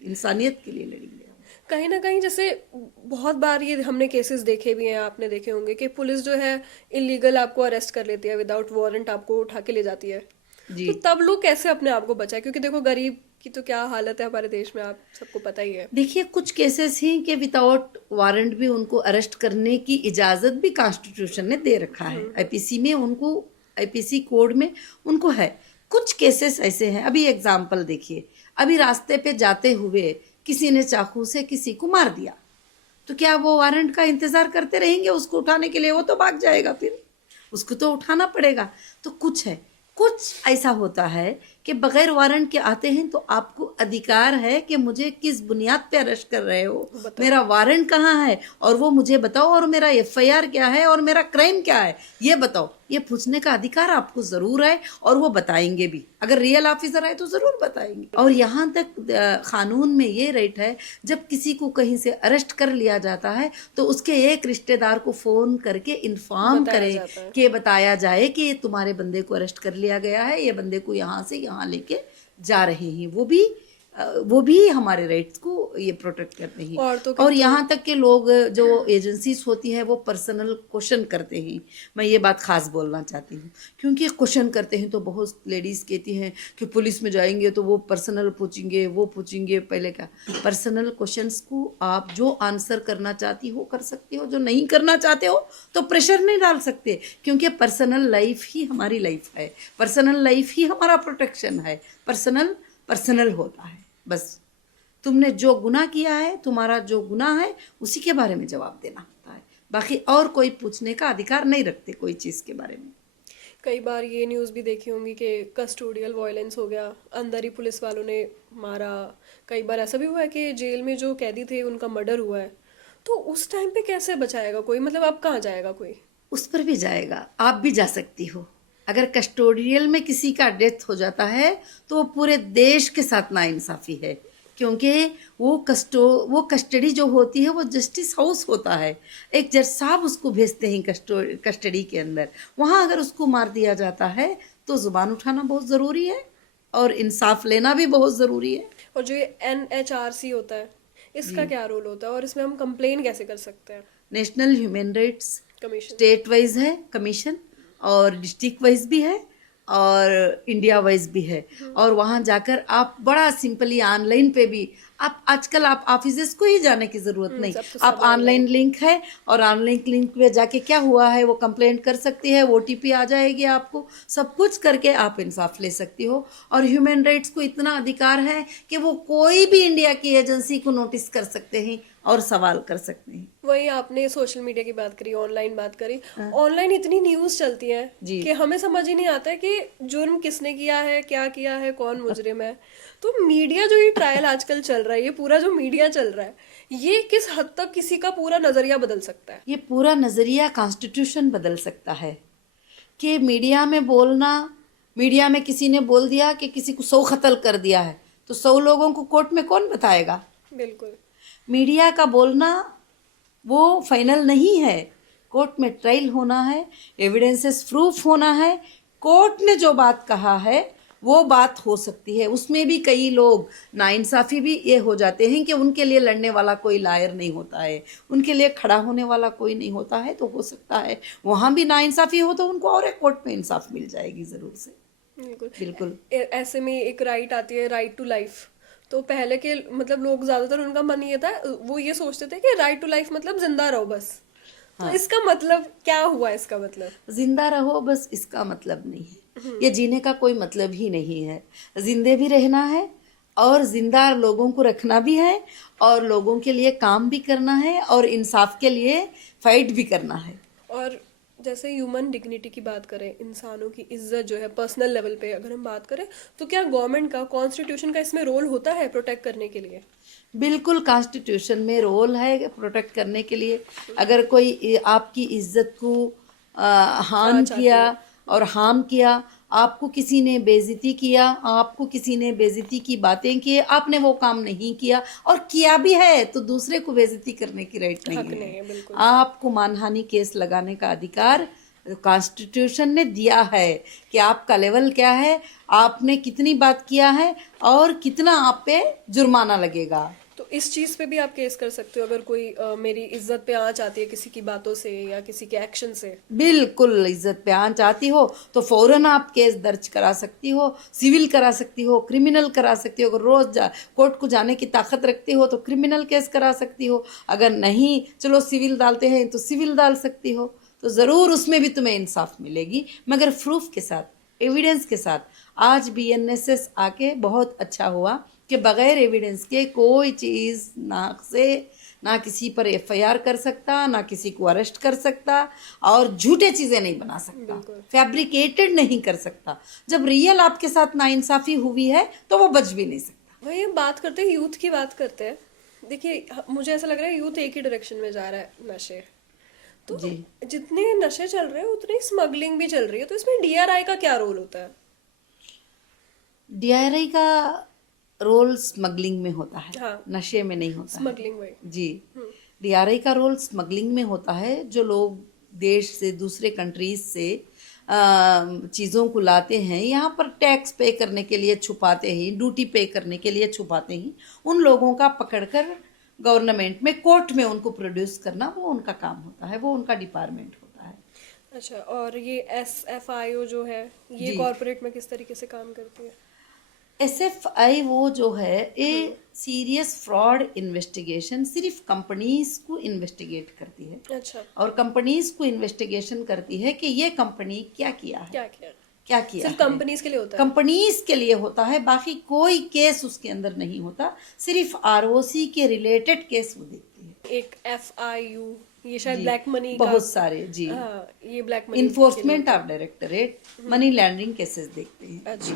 इंसानियत के लिए लड़ेंगे। कहीं ना कहीं जैसे बहुत बार ये हमने केसेस देखे भी हैं, आपने देखे होंगे कि पुलिस जो है इलीगल आपको अरेस्ट कर लेती है, विदाउट वारंट आपको उठा के ले जाती है। तो तब लोग कैसे अपने आप को बचाए, क्योंकि देखो गरीब की तो क्या हालत है हमारे देश में, आप सबको पता ही है। देखिए कुछ केसेस हैं कि विदाउट वारंट भी उनको अरेस्ट करने की इजाज़त भी कॉन्स्टिट्यूशन ने दे रखा है। आईपीसी में उनको, आईपीसी कोड में उनको है। कुछ केसेस ऐसे हैं, अभी एग्जाम्पल देखिए, अभी रास्ते पे जाते हुए किसी ने चाकू से किसी को मार दिया, तो क्या वो वारंट का इंतज़ार करते रहेंगे उसको उठाने के लिए? वो तो भाग जाएगा, फिर उसको तो उठाना पड़ेगा। तो कुछ है, कुछ ऐसा होता है कि बगैर वारंट के आते हैं तो आपको अधिकार है कि मुझे किस बुनियाद पे अरेस्ट कर रहे हो, मेरा वारंट कहाँ है और वो मुझे बताओ, और मेरा एफआईआर क्या है और मेरा क्राइम क्या है ये बताओ। ये पूछने का अधिकार आपको जरूर है और वो बताएंगे भी, अगर रियल ऑफिसर है तो जरूर बताएंगे। और यहाँ तक कानून में ये राइट है, जब किसी को कहीं से अरेस्ट कर लिया जाता है तो उसके एक रिश्तेदार को फोन करके इन्फॉर्म करें कि बताया जाए कि तुम्हारे बंदे को अरेस्ट कर लिया गया है, ये बंदे को यहाँ से यहाँ लेके जा रहे हैं। वो भी हमारे राइट्स को ये प्रोटेक्ट करते हैं। और यहाँ तक के लोग जो एजेंसीज होती है वो पर्सनल क्वेश्चन करते हैं। मैं ये बात खास बोलना चाहती हूँ, क्योंकि क्वेश्चन करते हैं तो बहुत लेडीज़ कहती हैं कि पुलिस में जाएंगे तो वो पर्सनल पूछेंगे, वो पूछेंगे। पहले क्या, पर्सनल क्वेश्चंस को आप जो आंसर करना चाहती हो कर सकते हो, जो नहीं करना चाहते हो तो प्रेशर नहीं डाल सकते, क्योंकि पर्सनल लाइफ ही हमारी लाइफ है, पर्सनल लाइफ ही हमारा प्रोटेक्शन है। पर्सनल होता है, बस तुमने जो गुनाह किया है, तुम्हारा जो गुनाह है उसी के बारे में जवाब देना होता है, बाकी और कोई पूछने का अधिकार नहीं रखते कोई चीज़ के बारे में। कई बार ये न्यूज़ भी देखी होंगी कि कस्टोडियल वायलेंस हो गया, अंदर ही पुलिस वालों ने मारा। कई बार ऐसा भी हुआ है कि जेल में जो कैदी थे उनका मर्डर हुआ है, तो उस टाइम पे कैसे बचाएगा कोई, मतलब अब कहाँ जाएगा कोई? उस पर भी जाएगा, आप भी जा सकती हो। अगर कस्टोडियल में किसी का डेथ हो जाता है तो वो पूरे देश के साथ नाइंसाफ़ी है, क्योंकि वो कस्टडी जो होती है वो जस्टिस हाउस होता है, एक जज साहब उसको भेजते हैं कस्टडी के अंदर। वहाँ अगर उसको मार दिया जाता है तो ज़ुबान उठाना बहुत ज़रूरी है और इंसाफ लेना भी बहुत ज़रूरी है। और जो ये NHRC होता है, इसका क्या रोल होता है और इसमें हम कंप्लेन कैसे कर सकते हैं? National human rights commission state wise है कमीशन, और डिस्ट्रिक्ट वाइज भी है और इंडिया वाइज भी है। और वहाँ जाकर आप बड़ा सिंपली ऑनलाइन पे भी आप आजकल आप ऑफिसेस को ही जाने की ज़रूरत नहीं, आप ऑनलाइन लिंक है और ऑनलाइन लिंक पे जाके क्या हुआ है वो कंप्लेंट कर सकती है, OTP आ जाएगी आपको, सब कुछ करके आप इंसाफ ले सकती हो। और ह्यूमन राइट्स को इतना अधिकार है कि वो कोई भी इंडिया की एजेंसी को नोटिस कर सकते हैं और सवाल कर सकते हैं। वही आपने सोशल मीडिया की बात करी, ऑनलाइन बात करी, ऑनलाइन इतनी न्यूज़ चलती है कि हमें समझ ही नहीं आता है कि जुर्म किसने किया है, क्या किया है, कौन मुजरिम है। तो मीडिया जो ये ट्रायल आजकल चल रहा है, ये पूरा जो मीडिया चल रहा है, ये किस हद तक किसी का पूरा नजरिया बदल सकता है? ये पूरा नजरिया कॉन्स्टिट्यूशन बदल सकता है कि मीडिया में बोलना, मीडिया में किसी ने बोल दिया कि किसी को 100 कत्ल कर दिया है तो 100 लोगों को कोर्ट में कौन बताएगा? बिल्कुल, मीडिया का बोलना वो फाइनल नहीं है, कोर्ट में ट्रायल होना है, एविडेंसेस प्रूफ होना है, कोर्ट ने जो बात कहा है वो बात हो सकती है। उसमें भी कई लोग नाइंसाफ़ी भी ये हो जाते हैं कि उनके लिए लड़ने वाला कोई लायर नहीं होता है, उनके लिए खड़ा होने वाला कोई नहीं होता है, तो हो सकता है वहाँ भी नाइंसाफ़ी हो तो उनको और एक कोर्ट में इंसाफ मिल जाएगी ज़रूर से। बिल्कुल। ऐसे में एक राइट आती है, राइट टू लाइफ। तो पहले के मतलब लोग ज्यादातर उनका मन ये था, वो ये सोचते थे कि राइट टू लाइफ मतलब जिंदा रहो बस। तो इसका मतलब क्या हुआ? इसका मतलब जिंदा रहो बस इसका मतलब नहीं है, ये जीने का कोई मतलब ही नहीं है। जिंदे भी रहना है और जिंदा लोगों को रखना भी है और लोगों के लिए काम भी करना है और इंसाफ के लिए फाइट भी करना है। और जैसे ह्यूमन डिग्निटी की बात करें, इंसानों की इज्जत जो है पर्सनल लेवल पे अगर हम बात करें, तो क्या गवर्नमेंट का, कॉन्स्टिट्यूशन का इसमें रोल होता है प्रोटेक्ट करने के लिए? बिल्कुल, कॉन्स्टिट्यूशन में रोल है प्रोटेक्ट करने के लिए। अगर कोई आपकी इज्जत को हार्म किया और हार्म किया, आपको किसी ने बेइज्जती किया, आपको किसी ने बेइज्जती की बातें की, आपने वो काम नहीं किया और किया भी है तो दूसरे को बेइज्जती करने की राइट नहीं है। आपको मानहानि केस लगाने का अधिकार कॉन्स्टिट्यूशन ने दिया है कि आपका लेवल क्या है, आपने कितनी बात किया है और कितना आप पे जुर्माना लगेगा। तो इस चीज़ पे भी आप केस कर सकते हो अगर कोई मेरी इज्जत पे आंच आती है किसी की बातों से या किसी के एक्शन से? बिल्कुल, इज्जत पे आंच आती हो तो फौरन आप केस दर्ज करा सकती हो, सिविल करा सकती हो, क्रिमिनल करा सकती हो। अगर रोज कोर्ट को जाने की ताकत रखती हो तो क्रिमिनल केस करा सकती हो, अगर नहीं चलो सिविल डालते हैं तो सिविल डाल सकती हो। तो ज़रूर उसमें भी तुम्हें इंसाफ मिलेगी, मगर प्रूफ के साथ, एविडेंस के साथ। आज BNSS आके बहुत अच्छा हुआ कि बग़ैर एविडेंस के कोई चीज़ नाक से ना किसी पर एफआईआर कर सकता, ना किसी को अरेस्ट कर सकता, और झूठे चीजें नहीं बना सकता, फैब्रिकेटेड नहीं कर सकता। जब रियल आपके साथ नाइंसाफी हुई है तो वो बच भी नहीं सकता। वही हम बात करते हैं, यूथ की बात करते हैं। देखिए मुझे ऐसा लग रहा है यूथ एक ही डायरेक्शन में जा रहा है, नशे। तो जी। जितने नशे चल रहे हैं उतनी स्मगलिंग भी चल रही है, तो इसमें डीआरआई का क्या रोल होता है? डीआरआई का रोल स्मगलिंग में होता है, हाँ। नशे में नहीं होता है। स्मगलिंग में। जी। डीआरआई का रोल स्मगलिंग में होता है। जो लोग देश से दूसरे कंट्रीज से चीज़ों को लाते हैं, यहाँ पर टैक्स पे करने के लिए छुपाते ही, ड्यूटी पे करने के लिए छुपाते ही, उन लोगों का पकड़कर गवर्नमेंट में, कोर्ट में उनको प्रोड्यूस करना, वो उनका काम होता है, वो उनका डिपार्टमेंट होता है। अच्छा, और ये SFIO जो है ये जी। कॉर्पोरेट में किस तरीके से काम करती है? SFI वो जो है ये सीरियस फ्रॉड इन्वेस्टिगेशन सिर्फ कंपनीज को इन्वेस्टिगेट करती है, अच्छा, और कंपनीज को इन्वेस्टिगेशन करती है कि ये कंपनी क्या किया है, क्या किया? क्या किया सिर्फ है। कंपनीज के लिए होता है? कंपनीज के लिए होता है, बाकी कोई केस उसके अंदर नहीं होता, सिर्फ ROC के रिलेटेड केस वो देखती है। एक FIU, ये शायद जी, ब्लैक मनी का। बहुत सारे। जी। हाँ, ये black money enforcement of directorate money laundering cases देखते हैं। अच्छा,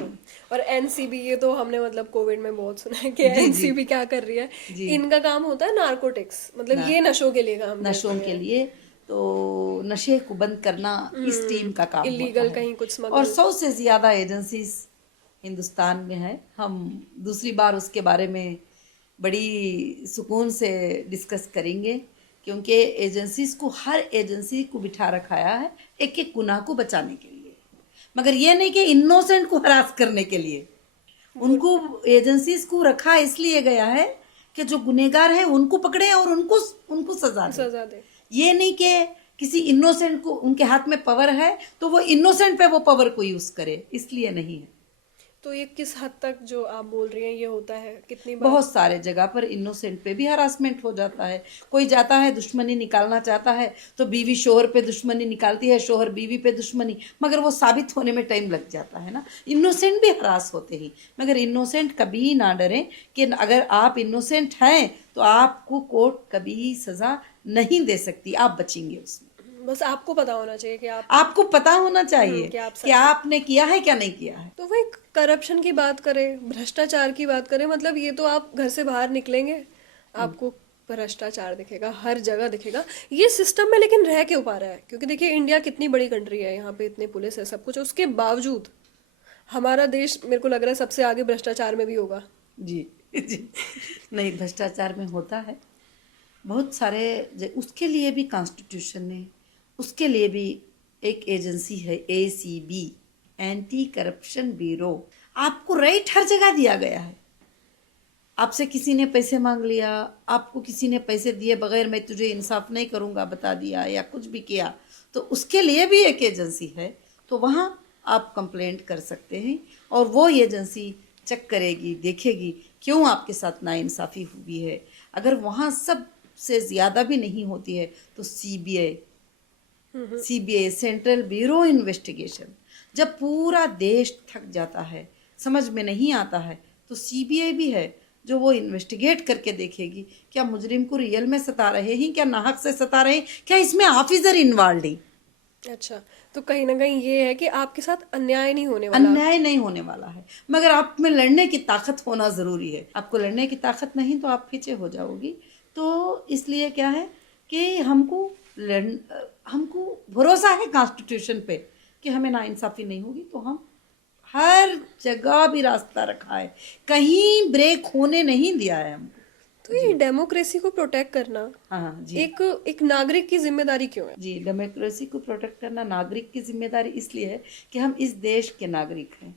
और NCB, ये तो हमने मतलब कोविड में बहुत सुना है कि जी, जी। NCB क्या कर रही है। जी। इनका काम होता है नार्कोटिक्स, मतलब ये नशों के लिए काम नशों करती के है। लिए, तो नशे को बंद करना इस टीम का काम इलीगल होता है। कहीं कुछ स्मगल। और 100 से ज्यादा एजेंसीज हिंदुस्तान में है। हम दूसरी बार उसके बारे में बड़ी सुकून से डिस्कस करेंगे, क्योंकि एजेंसीज को, हर एजेंसी को बिठा रखाया है एक एक गुनाह को बचाने के लिए, मगर ये नहीं कि इनोसेंट को हरास करने के लिए। उनको एजेंसीज को रखा इसलिए गया है कि जो गुनहगार है उनको पकड़े और उनको सजा दें। सजा दे। ये नहीं कि किसी इनोसेंट को, उनके हाथ में पावर है तो वो इनोसेंट पे वो पावर को यूज करे, इसलिए नहीं है। तो ये किस हद तक जो आप बोल रही हैं ये होता है, कितनी बार? बहुत सारे जगह पर इनोसेंट पे भी हरासमेंट हो जाता है। कोई जाता है दुश्मनी निकालना चाहता है तो बीवी शोहर पे दुश्मनी निकालती है, शोहर बीवी पे दुश्मनी, मगर वो साबित होने में टाइम लग जाता है ना। इनोसेंट भी हरास होते ही, मगर इनोसेंट कभी ना डरें कि अगर आप इनोसेंट हैं तो आपको कोर्ट कभी सजा नहीं दे सकती, आप बचेंगे उसमें। बस आपको पता होना चाहिए कि आपको पता होना चाहिए कि आप सच कि आपने किया है क्या नहीं किया है। तो वही करप्शन की बात करें, भ्रष्टाचार की बात करें, मतलब ये तो आप घर से बाहर निकलेंगे आपको भ्रष्टाचार दिखेगा, हर जगह दिखेगा। ये सिस्टम में लेकिन रह क्यों पा रहा है? क्योंकि देखिए इंडिया कितनी बड़ी कंट्री है, यहाँ पे इतने पुलिस है, सब कुछ है, उसके बावजूद हमारा देश मेरे को लग रहा है सबसे आगे भ्रष्टाचार में भी होगा। जी जी। नहीं, भ्रष्टाचार में होता है बहुत सारे। उसके लिए भी कॉन्स्टिट्यूशन ने, उसके लिए भी एक एजेंसी है ACB, एंटी करप्शन ब्यूरो। आपको राइट हर जगह दिया गया है। आपसे किसी ने पैसे मांग लिया, आपको किसी ने पैसे दिए बगैर मैं तुझे इंसाफ नहीं करूंगा बता दिया, या कुछ भी किया, तो उसके लिए भी एक एजेंसी है, तो वहाँ आप कंप्लेंट कर सकते हैं और वो एजेंसी चेक करेगी, देखेगी क्यों आपके साथ नाइंसाफ़ी हुई है। अगर वहाँ सबसे ज़्यादा भी नहीं होती है तो CBI सेंट्रल ब्यूरो इन्वेस्टिगेशन, जब पूरा देश थक जाता है, समझ में नहीं आता है, तो CBI भी है जो वो इन्वेस्टिगेट करके देखेगी क्या मुजरिम को रियल में सता रहे हैं, क्या नाहक से सता रहे हैं, क्या इसमें ऑफिसर इन्वॉल्व है। अच्छा, तो कहीं ना कहीं ये है कि आपके साथ अन्याय नहीं होने वाला। अन्याय नहीं होने वाला है, मगर आप में लड़ने की ताकत होना ज़रूरी है। आपको लड़ने की ताकत नहीं तो आप पीछे हो जाओगी। तो इसलिए क्या है कि हमको भरोसा है कॉन्स्टिट्यूशन पे कि हमें नाइंसाफ़ी नहीं होगी, तो हम हर जगह भी रास्ता रखा है, कहीं ब्रेक होने नहीं दिया है हमको। तो ये डेमोक्रेसी को प्रोटेक्ट करना हाँ जी, एक नागरिक की जिम्मेदारी क्यों है? जी, डेमोक्रेसी को प्रोटेक्ट करना नागरिक की जिम्मेदारी इसलिए है कि हम इस देश के नागरिक हैं,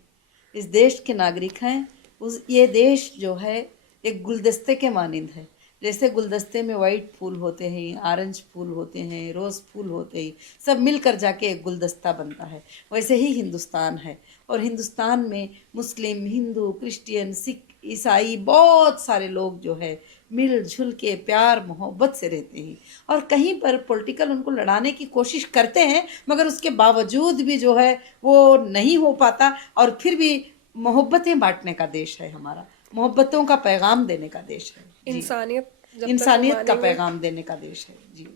इस देश के नागरिक हैं। ये देश जो है एक गुलदस्ते के मानिंद है। जैसे गुलदस्ते में वाइट फूल होते हैं, ऑरेंज फूल होते हैं, रोज़ फूल होते हैं, सब मिलकर जाके एक गुलदस्ता बनता है, वैसे ही हिंदुस्तान है। और हिंदुस्तान में मुस्लिम, हिंदू, क्रिश्चियन, सिख, ईसाई बहुत सारे लोग जो है मिलजुल के प्यार मोहब्बत से रहते हैं। और कहीं पर पॉलिटिकल उनको लड़ाने की कोशिश करते हैं, मगर उसके बावजूद भी जो है वो नहीं हो पाता। और फिर भी मोहब्बतें बांटने का देश है हमारा, मोहब्बतों का पैगाम देने का देश है। इंसानियत जब तक इंसानियत का मानेंगे- पैगाम देने का देश है जी।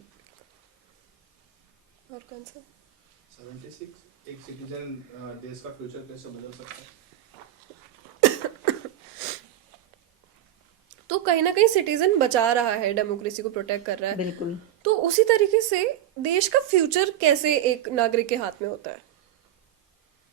और कौन सा? 76 एक सिटीजन देश का फ्यूचर कैसे बदल सकता है? तो कहीं ना कहीं सिटीजन बचा रहा है, डेमोक्रेसी को प्रोटेक्ट कर रहा है, बिल्कुल। तो उसी तरीके से देश का फ्यूचर कैसे एक नागरिक के हाथ में होता है?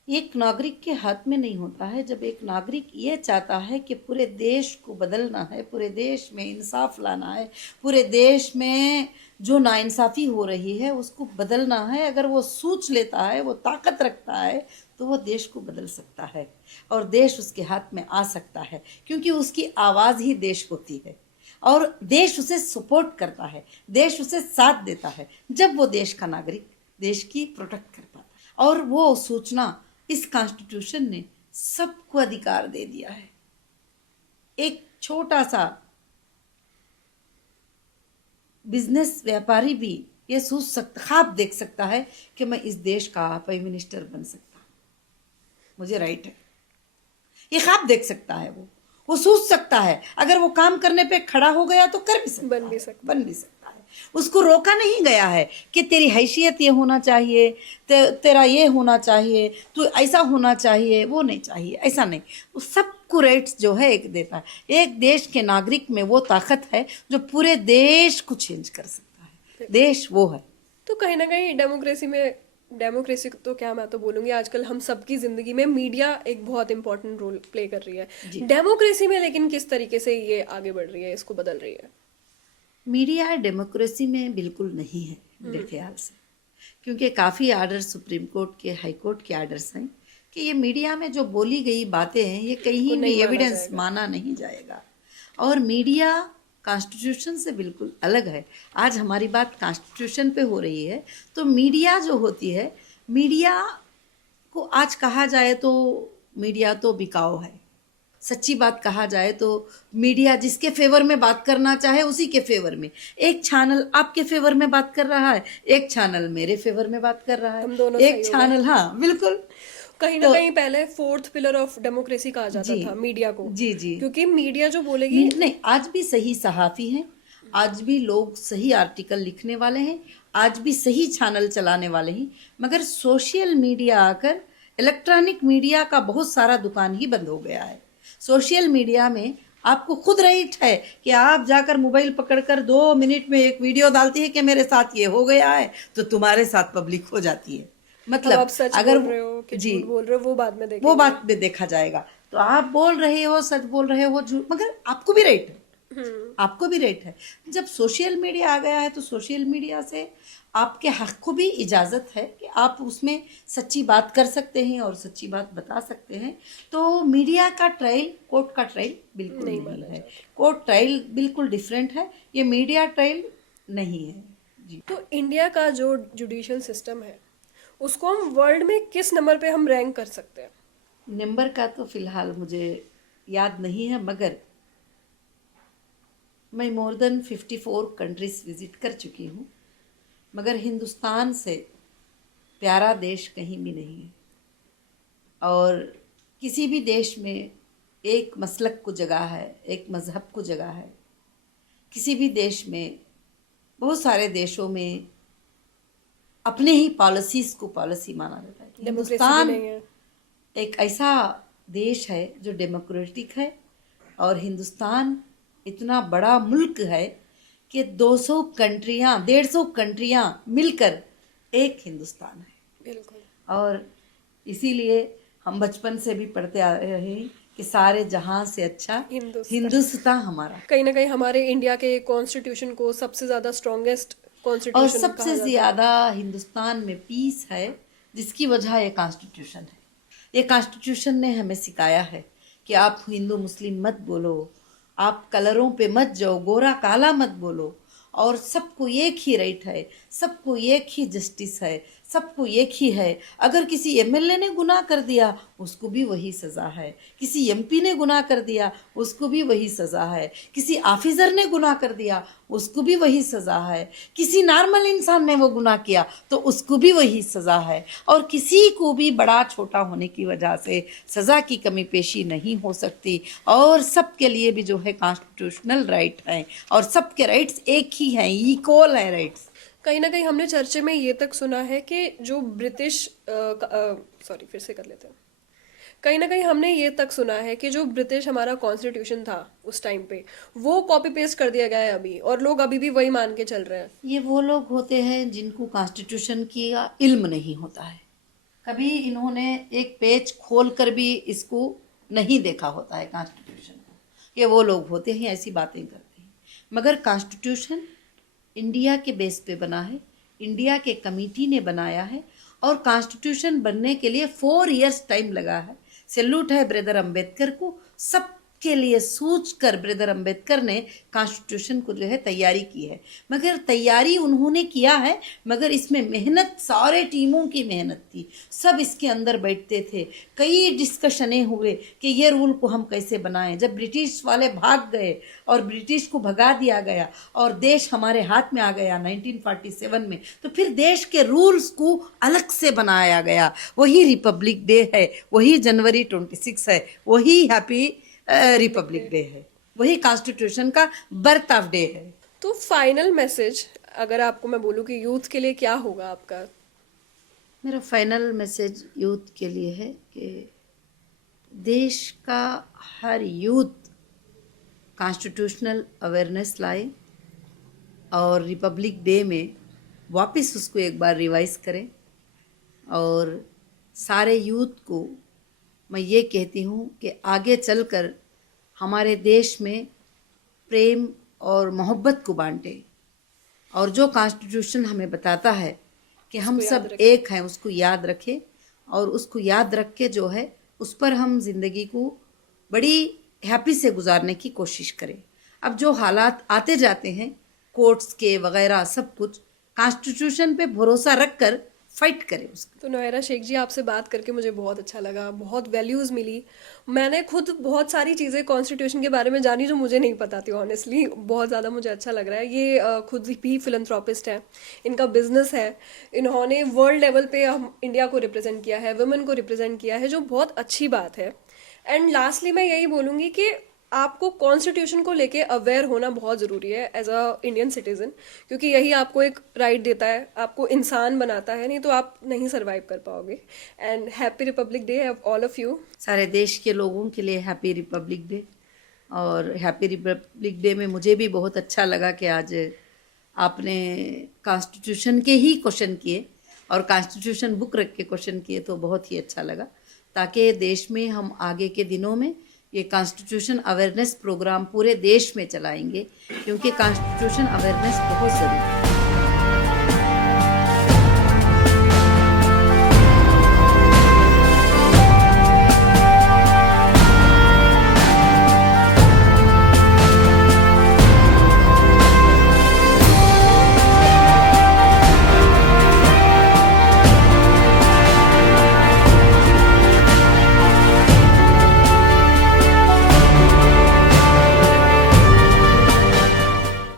एक नागरिक के हाथ में नहीं होता है। जब एक नागरिक ये चाहता है कि पूरे देश को बदलना है, पूरे देश में इंसाफ लाना है, पूरे देश में जो नाइंसाफ़ी हो रही है उसको बदलना है, अगर वो सोच लेता है, वो ताकत रखता है, तो वो देश को बदल सकता है और देश उसके हाथ में आ सकता है, क्योंकि उसकी आवाज़ ही देश होती है और देश उसे सपोर्ट करता है, देश उसे साथ देता है जब वो देश का नागरिक देश की प्रोटेक्ट कर पाता है। और वो सूचना इस कॉन्स्टिट्यूशन ने सबको अधिकार दे दिया है। एक छोटा सा बिजनेस व्यापारी भी ये सोच सकता, ख्वाब देख सकता है कि मैं इस देश का प्राइम मिनिस्टर बन सकता हूँ, मुझे राइट है, ये ख्वाब देख सकता है। वो सोच सकता है, अगर वो काम करने पे खड़ा हो गया तो कर भी सकता बन भी है, सकता बन भी सकता है। उसको रोका नहीं गया है कि तेरी हैसियत ये होना चाहिए, तेरा ये होना चाहिए, तू ऐसा होना चाहिए, वो नहीं चाहिए, ऐसा नहीं। वो सबको राइट्स जो है एक देता है। एक देश के नागरिक में वो ताकत है जो पूरे देश को चेंज कर सकता है। देश वो है। तो कहीं ना कहीं डेमोक्रेसी तो क्या, मैं तो बोलूंगी आजकल हम सबकी जिंदगी में मीडिया एक बहुत इंपॉर्टेंट रोल प्ले कर रही है। डेमोक्रेसी में लेकिन किस तरीके से ये आगे बढ़ रही है, इसको बदल रही है? मीडिया डेमोक्रेसी में बिल्कुल नहीं है मेरे ख्याल से, क्योंकि काफ़ी आर्डर सुप्रीम कोर्ट के, हाई कोर्ट के आर्डर्स हैं कि ये मीडिया में जो बोली गई बातें हैं ये कहीं भी एविडेंस माना नहीं जाएगा। और मीडिया कॉन्स्टिट्यूशन से बिल्कुल अलग है। आज हमारी बात कॉन्स्टिट्यूशन पे हो रही है, तो मीडिया जो होती है, मीडिया को आज कहा जाए तो मीडिया तो बिकाऊ है। सच्ची बात कहा जाए तो मीडिया जिसके फेवर में बात करना चाहे उसी के फेवर में, एक चैनल आपके फेवर में बात कर रहा है, एक चैनल मेरे फेवर में बात कर रहा है, हम दोनों एक चैनल, हाँ बिल्कुल। कहीं ना कहीं पहले फोर्थ पिलर ऑफ डेमोक्रेसी कहा जाता था मीडिया को। जी जी। क्योंकि मीडिया जो बोलेगी, नहीं, आज भी सही सहाफ़ी हैं, आज भी लोग सही आर्टिकल लिखने वाले हैं, आज भी सही चैनल चलाने वाले हैं, मगर सोशल मीडिया आकर इलेक्ट्रॉनिक मीडिया का बहुत सारा दुकान ही बंद हो गया है। सोशल मीडिया में आपको खुद राइट है कि आप जाकर मोबाइल पकड़कर 2 मिनट में एक वीडियो डालती है कि मेरे साथ ये हो गया है, तो तुम्हारे साथ पब्लिक हो जाती है। मतलब आप सच अगर बोल रहे हो कि झूठ बोल रहे हो, वो बाद में देखेंगे। वो बात में देखा जाएगा। तो आप बोल रहे हो, सच बोल रहे हो, झूठ, मगर आपको भी राइट है, आपको भी राइट है। जब सोशल मीडिया आ गया है तो सोशल मीडिया से आपके हक को भी इजाज़त है कि आप उसमें सच्ची बात कर सकते हैं और सच्ची बात बता सकते हैं। तो मीडिया का ट्रायल कोर्ट का ट्रायल बिल्कुल नहीं है। कोर्ट ट्रायल बिल्कुल डिफरेंट है, ये मीडिया ट्रायल नहीं है जी। तो इंडिया का जो जुडिशियल सिस्टम है उसको हम वर्ल्ड में किस नंबर पे हम रैंक कर सकते हैं? नंबर का तो फिलहाल मुझे याद नहीं है, मगर मैं मोर देन 54 कंट्रीज विजिट कर चुकी हूँ, मगर हिंदुस्तान से प्यारा देश कहीं भी नहीं है। और किसी भी देश में एक मसलक को जगह है, एक मज़हब को जगह है। किसी भी देश में, बहुत सारे देशों में अपने ही पॉलिसीज़ को पॉलिसी माना जाता है। हिंदुस्तान एक ऐसा देश है जो डेमोक्रेटिक है और हिंदुस्तान इतना बड़ा मुल्क है कि 200 कंट्रियाँ, 150 कंट्रियाँ मिलकर एक हिंदुस्तान है। बिल्कुल। और इसीलिए हम बचपन से भी पढ़ते आ रहे हैं कि सारे जहां से अच्छा हिंदुस्तान हमारा। कहीं ना कहीं हमारे इंडिया के कॉन्स्टिट्यूशन को सबसे ज्यादा स्ट्रॉन्गेस्ट और कॉन्स्टिट्यूशन सबसे ज्यादा हिंदुस्तान में पीस है, जिसकी वजह ये कॉन्स्टिट्यूशन है। ये कॉन्स्टिट्यूशन ने हमें सिखाया है कि आप हिंदू मुस्लिम मत बोलो, आप कलरों पे मत जाओ, गोरा काला मत बोलो, और सबको एक ही राइट है, सबको एक ही जस्टिस है, सबको एक ही है। अगर किसी एमएलए ने गुनाह कर दिया उसको भी वही सज़ा है, किसी एमपी ने गुनाह कर दिया उसको भी वही सज़ा है, किसी ऑफिसर ने गुनाह कर दिया उसको भी वही सज़ा है, किसी नॉर्मल इंसान ने वो गुनाह किया तो उसको भी वही सज़ा है। और किसी को भी बड़ा छोटा होने की वजह से सज़ा की कमी पेशी नहीं हो सकती। और सबके लिए भी जो है कॉन्स्टिट्यूशनल राइट है और सबके राइट्स एक ही हैं, इक्वल है राइट्स। कहीं ना कहीं हमने चर्चे में ये तक सुना है कि जो ब्रिटिश सॉरी फिर से कर लेते हैं। कहीं ना कहीं हमने ये तक सुना है कि जो ब्रिटिश हमारा कॉन्स्टिट्यूशन था उस टाइम पे वो कॉपी पेस्ट कर दिया गया है अभी, और लोग अभी भी वही मान के चल रहे हैं। ये वो लोग होते हैं जिनको कॉन्स्टिट्यूशन की इल्म नहीं होता है, कभी इन्होंने एक पेज खोल कर भी इसको नहीं देखा होता है कॉन्स्टिट्यूशन को। ये वो लोग होते हैं ऐसी बातें करते हैं। मगर कॉन्स्टिट्यूशन इंडिया के बेस पे बना है, इंडिया के कमेटी ने बनाया है और कॉन्स्टिट्यूशन बनने के लिए 4 इयर्स टाइम लगा है। सैल्यूट है ब्रदर अंबेडकर को, सब के लिए सोच कर ब्रदर अंबेडकर ने कॉन्स्टिट्यूशन को जो है तैयारी की है। मगर तैयारी उन्होंने किया है, मगर इसमें मेहनत सारे टीमों की मेहनत थी। सब इसके अंदर बैठते थे, कई डिस्कशनें हुए कि ये रूल को हम कैसे बनाएं। जब ब्रिटिश वाले भाग गए और ब्रिटिश को भगा दिया गया और देश हमारे हाथ में आ गया 1947 में, तो फिर देश के रूल्स को अलग से बनाया गया। वही रिपब्लिक डे है, वही जनवरी 26 है, वही हैप्पी रिपब्लिक डे है, वही कॉन्स्टिट्यूशन का बर्थ ऑफ डे है। तो फाइनल मैसेज अगर आपको मैं बोलूँ कि यूथ के लिए क्या होगा आपका? मेरा फाइनल मैसेज यूथ के लिए है कि देश का हर यूथ कॉन्स्टिट्यूशनल अवेयरनेस लाए और रिपब्लिक डे में वापस उसको एक बार रिवाइज करें। और सारे यूथ को मैं ये कहती हूँ कि आगे चलकर हमारे देश में प्रेम और मोहब्बत को बांटे और जो कॉन्स्टिट्यूशन हमें बताता है कि हम सब एक हैं उसको याद रखें और उसको याद रख के जो है उस पर हम ज़िंदगी को बड़ी हैप्पी से गुजारने की कोशिश करें। अब जो हालात आते जाते हैं कोर्ट्स के वगैरह सब कुछ, कॉन्स्टिट्यूशन पे भरोसा रख कर फाइट करें उसको। तो नोएरा शेख जी आपसे बात करके मुझे बहुत अच्छा लगा, बहुत वैल्यूज़ मिली। मैंने खुद बहुत सारी चीज़ें कॉन्स्टिट्यूशन के बारे में जानी जो मुझे नहीं पता थी। ऑनेस्टली बहुत ज़्यादा मुझे अच्छा लग रहा है। ये खुद भी फिलंथ्रोपिस्ट हैं, इनका बिजनेस है, इन्होंने वर्ल्ड लेवल पे हम इंडिया को रिप्रेजेंट किया है, वुमेन को रिप्रेजेंट किया है, जो बहुत अच्छी बात है। एंड लास्टली मैं यही बोलूँगी कि आपको कॉन्स्टिट्यूशन को लेके अवेयर होना बहुत ज़रूरी है एज अ इंडियन सिटीज़न, क्योंकि यही आपको एक राइट देता है, आपको इंसान बनाता है, नहीं तो आप नहीं सर्वाइव कर पाओगे। And happy Republic day all of you. सारे देश के लोगों के लिए हैप्पी रिपब्लिक डे। और हैप्पी रिपब्लिक डे में मुझे भी बहुत अच्छा लगा कि आज आपने कॉन्स्टिट्यूशन के ही क्वेश्चन किए और कॉन्स्टिट्यूशन बुक रख के क्वेश्चन किए, तो बहुत ही अच्छा लगा, ताकि देश में हम आगे के दिनों में ये कॉन्स्टिट्यूशन अवेयरनेस प्रोग्राम पूरे देश में चलाएंगे, क्योंकि कॉन्स्टिट्यूशन अवेयरनेस बहुत ज़रूरी है।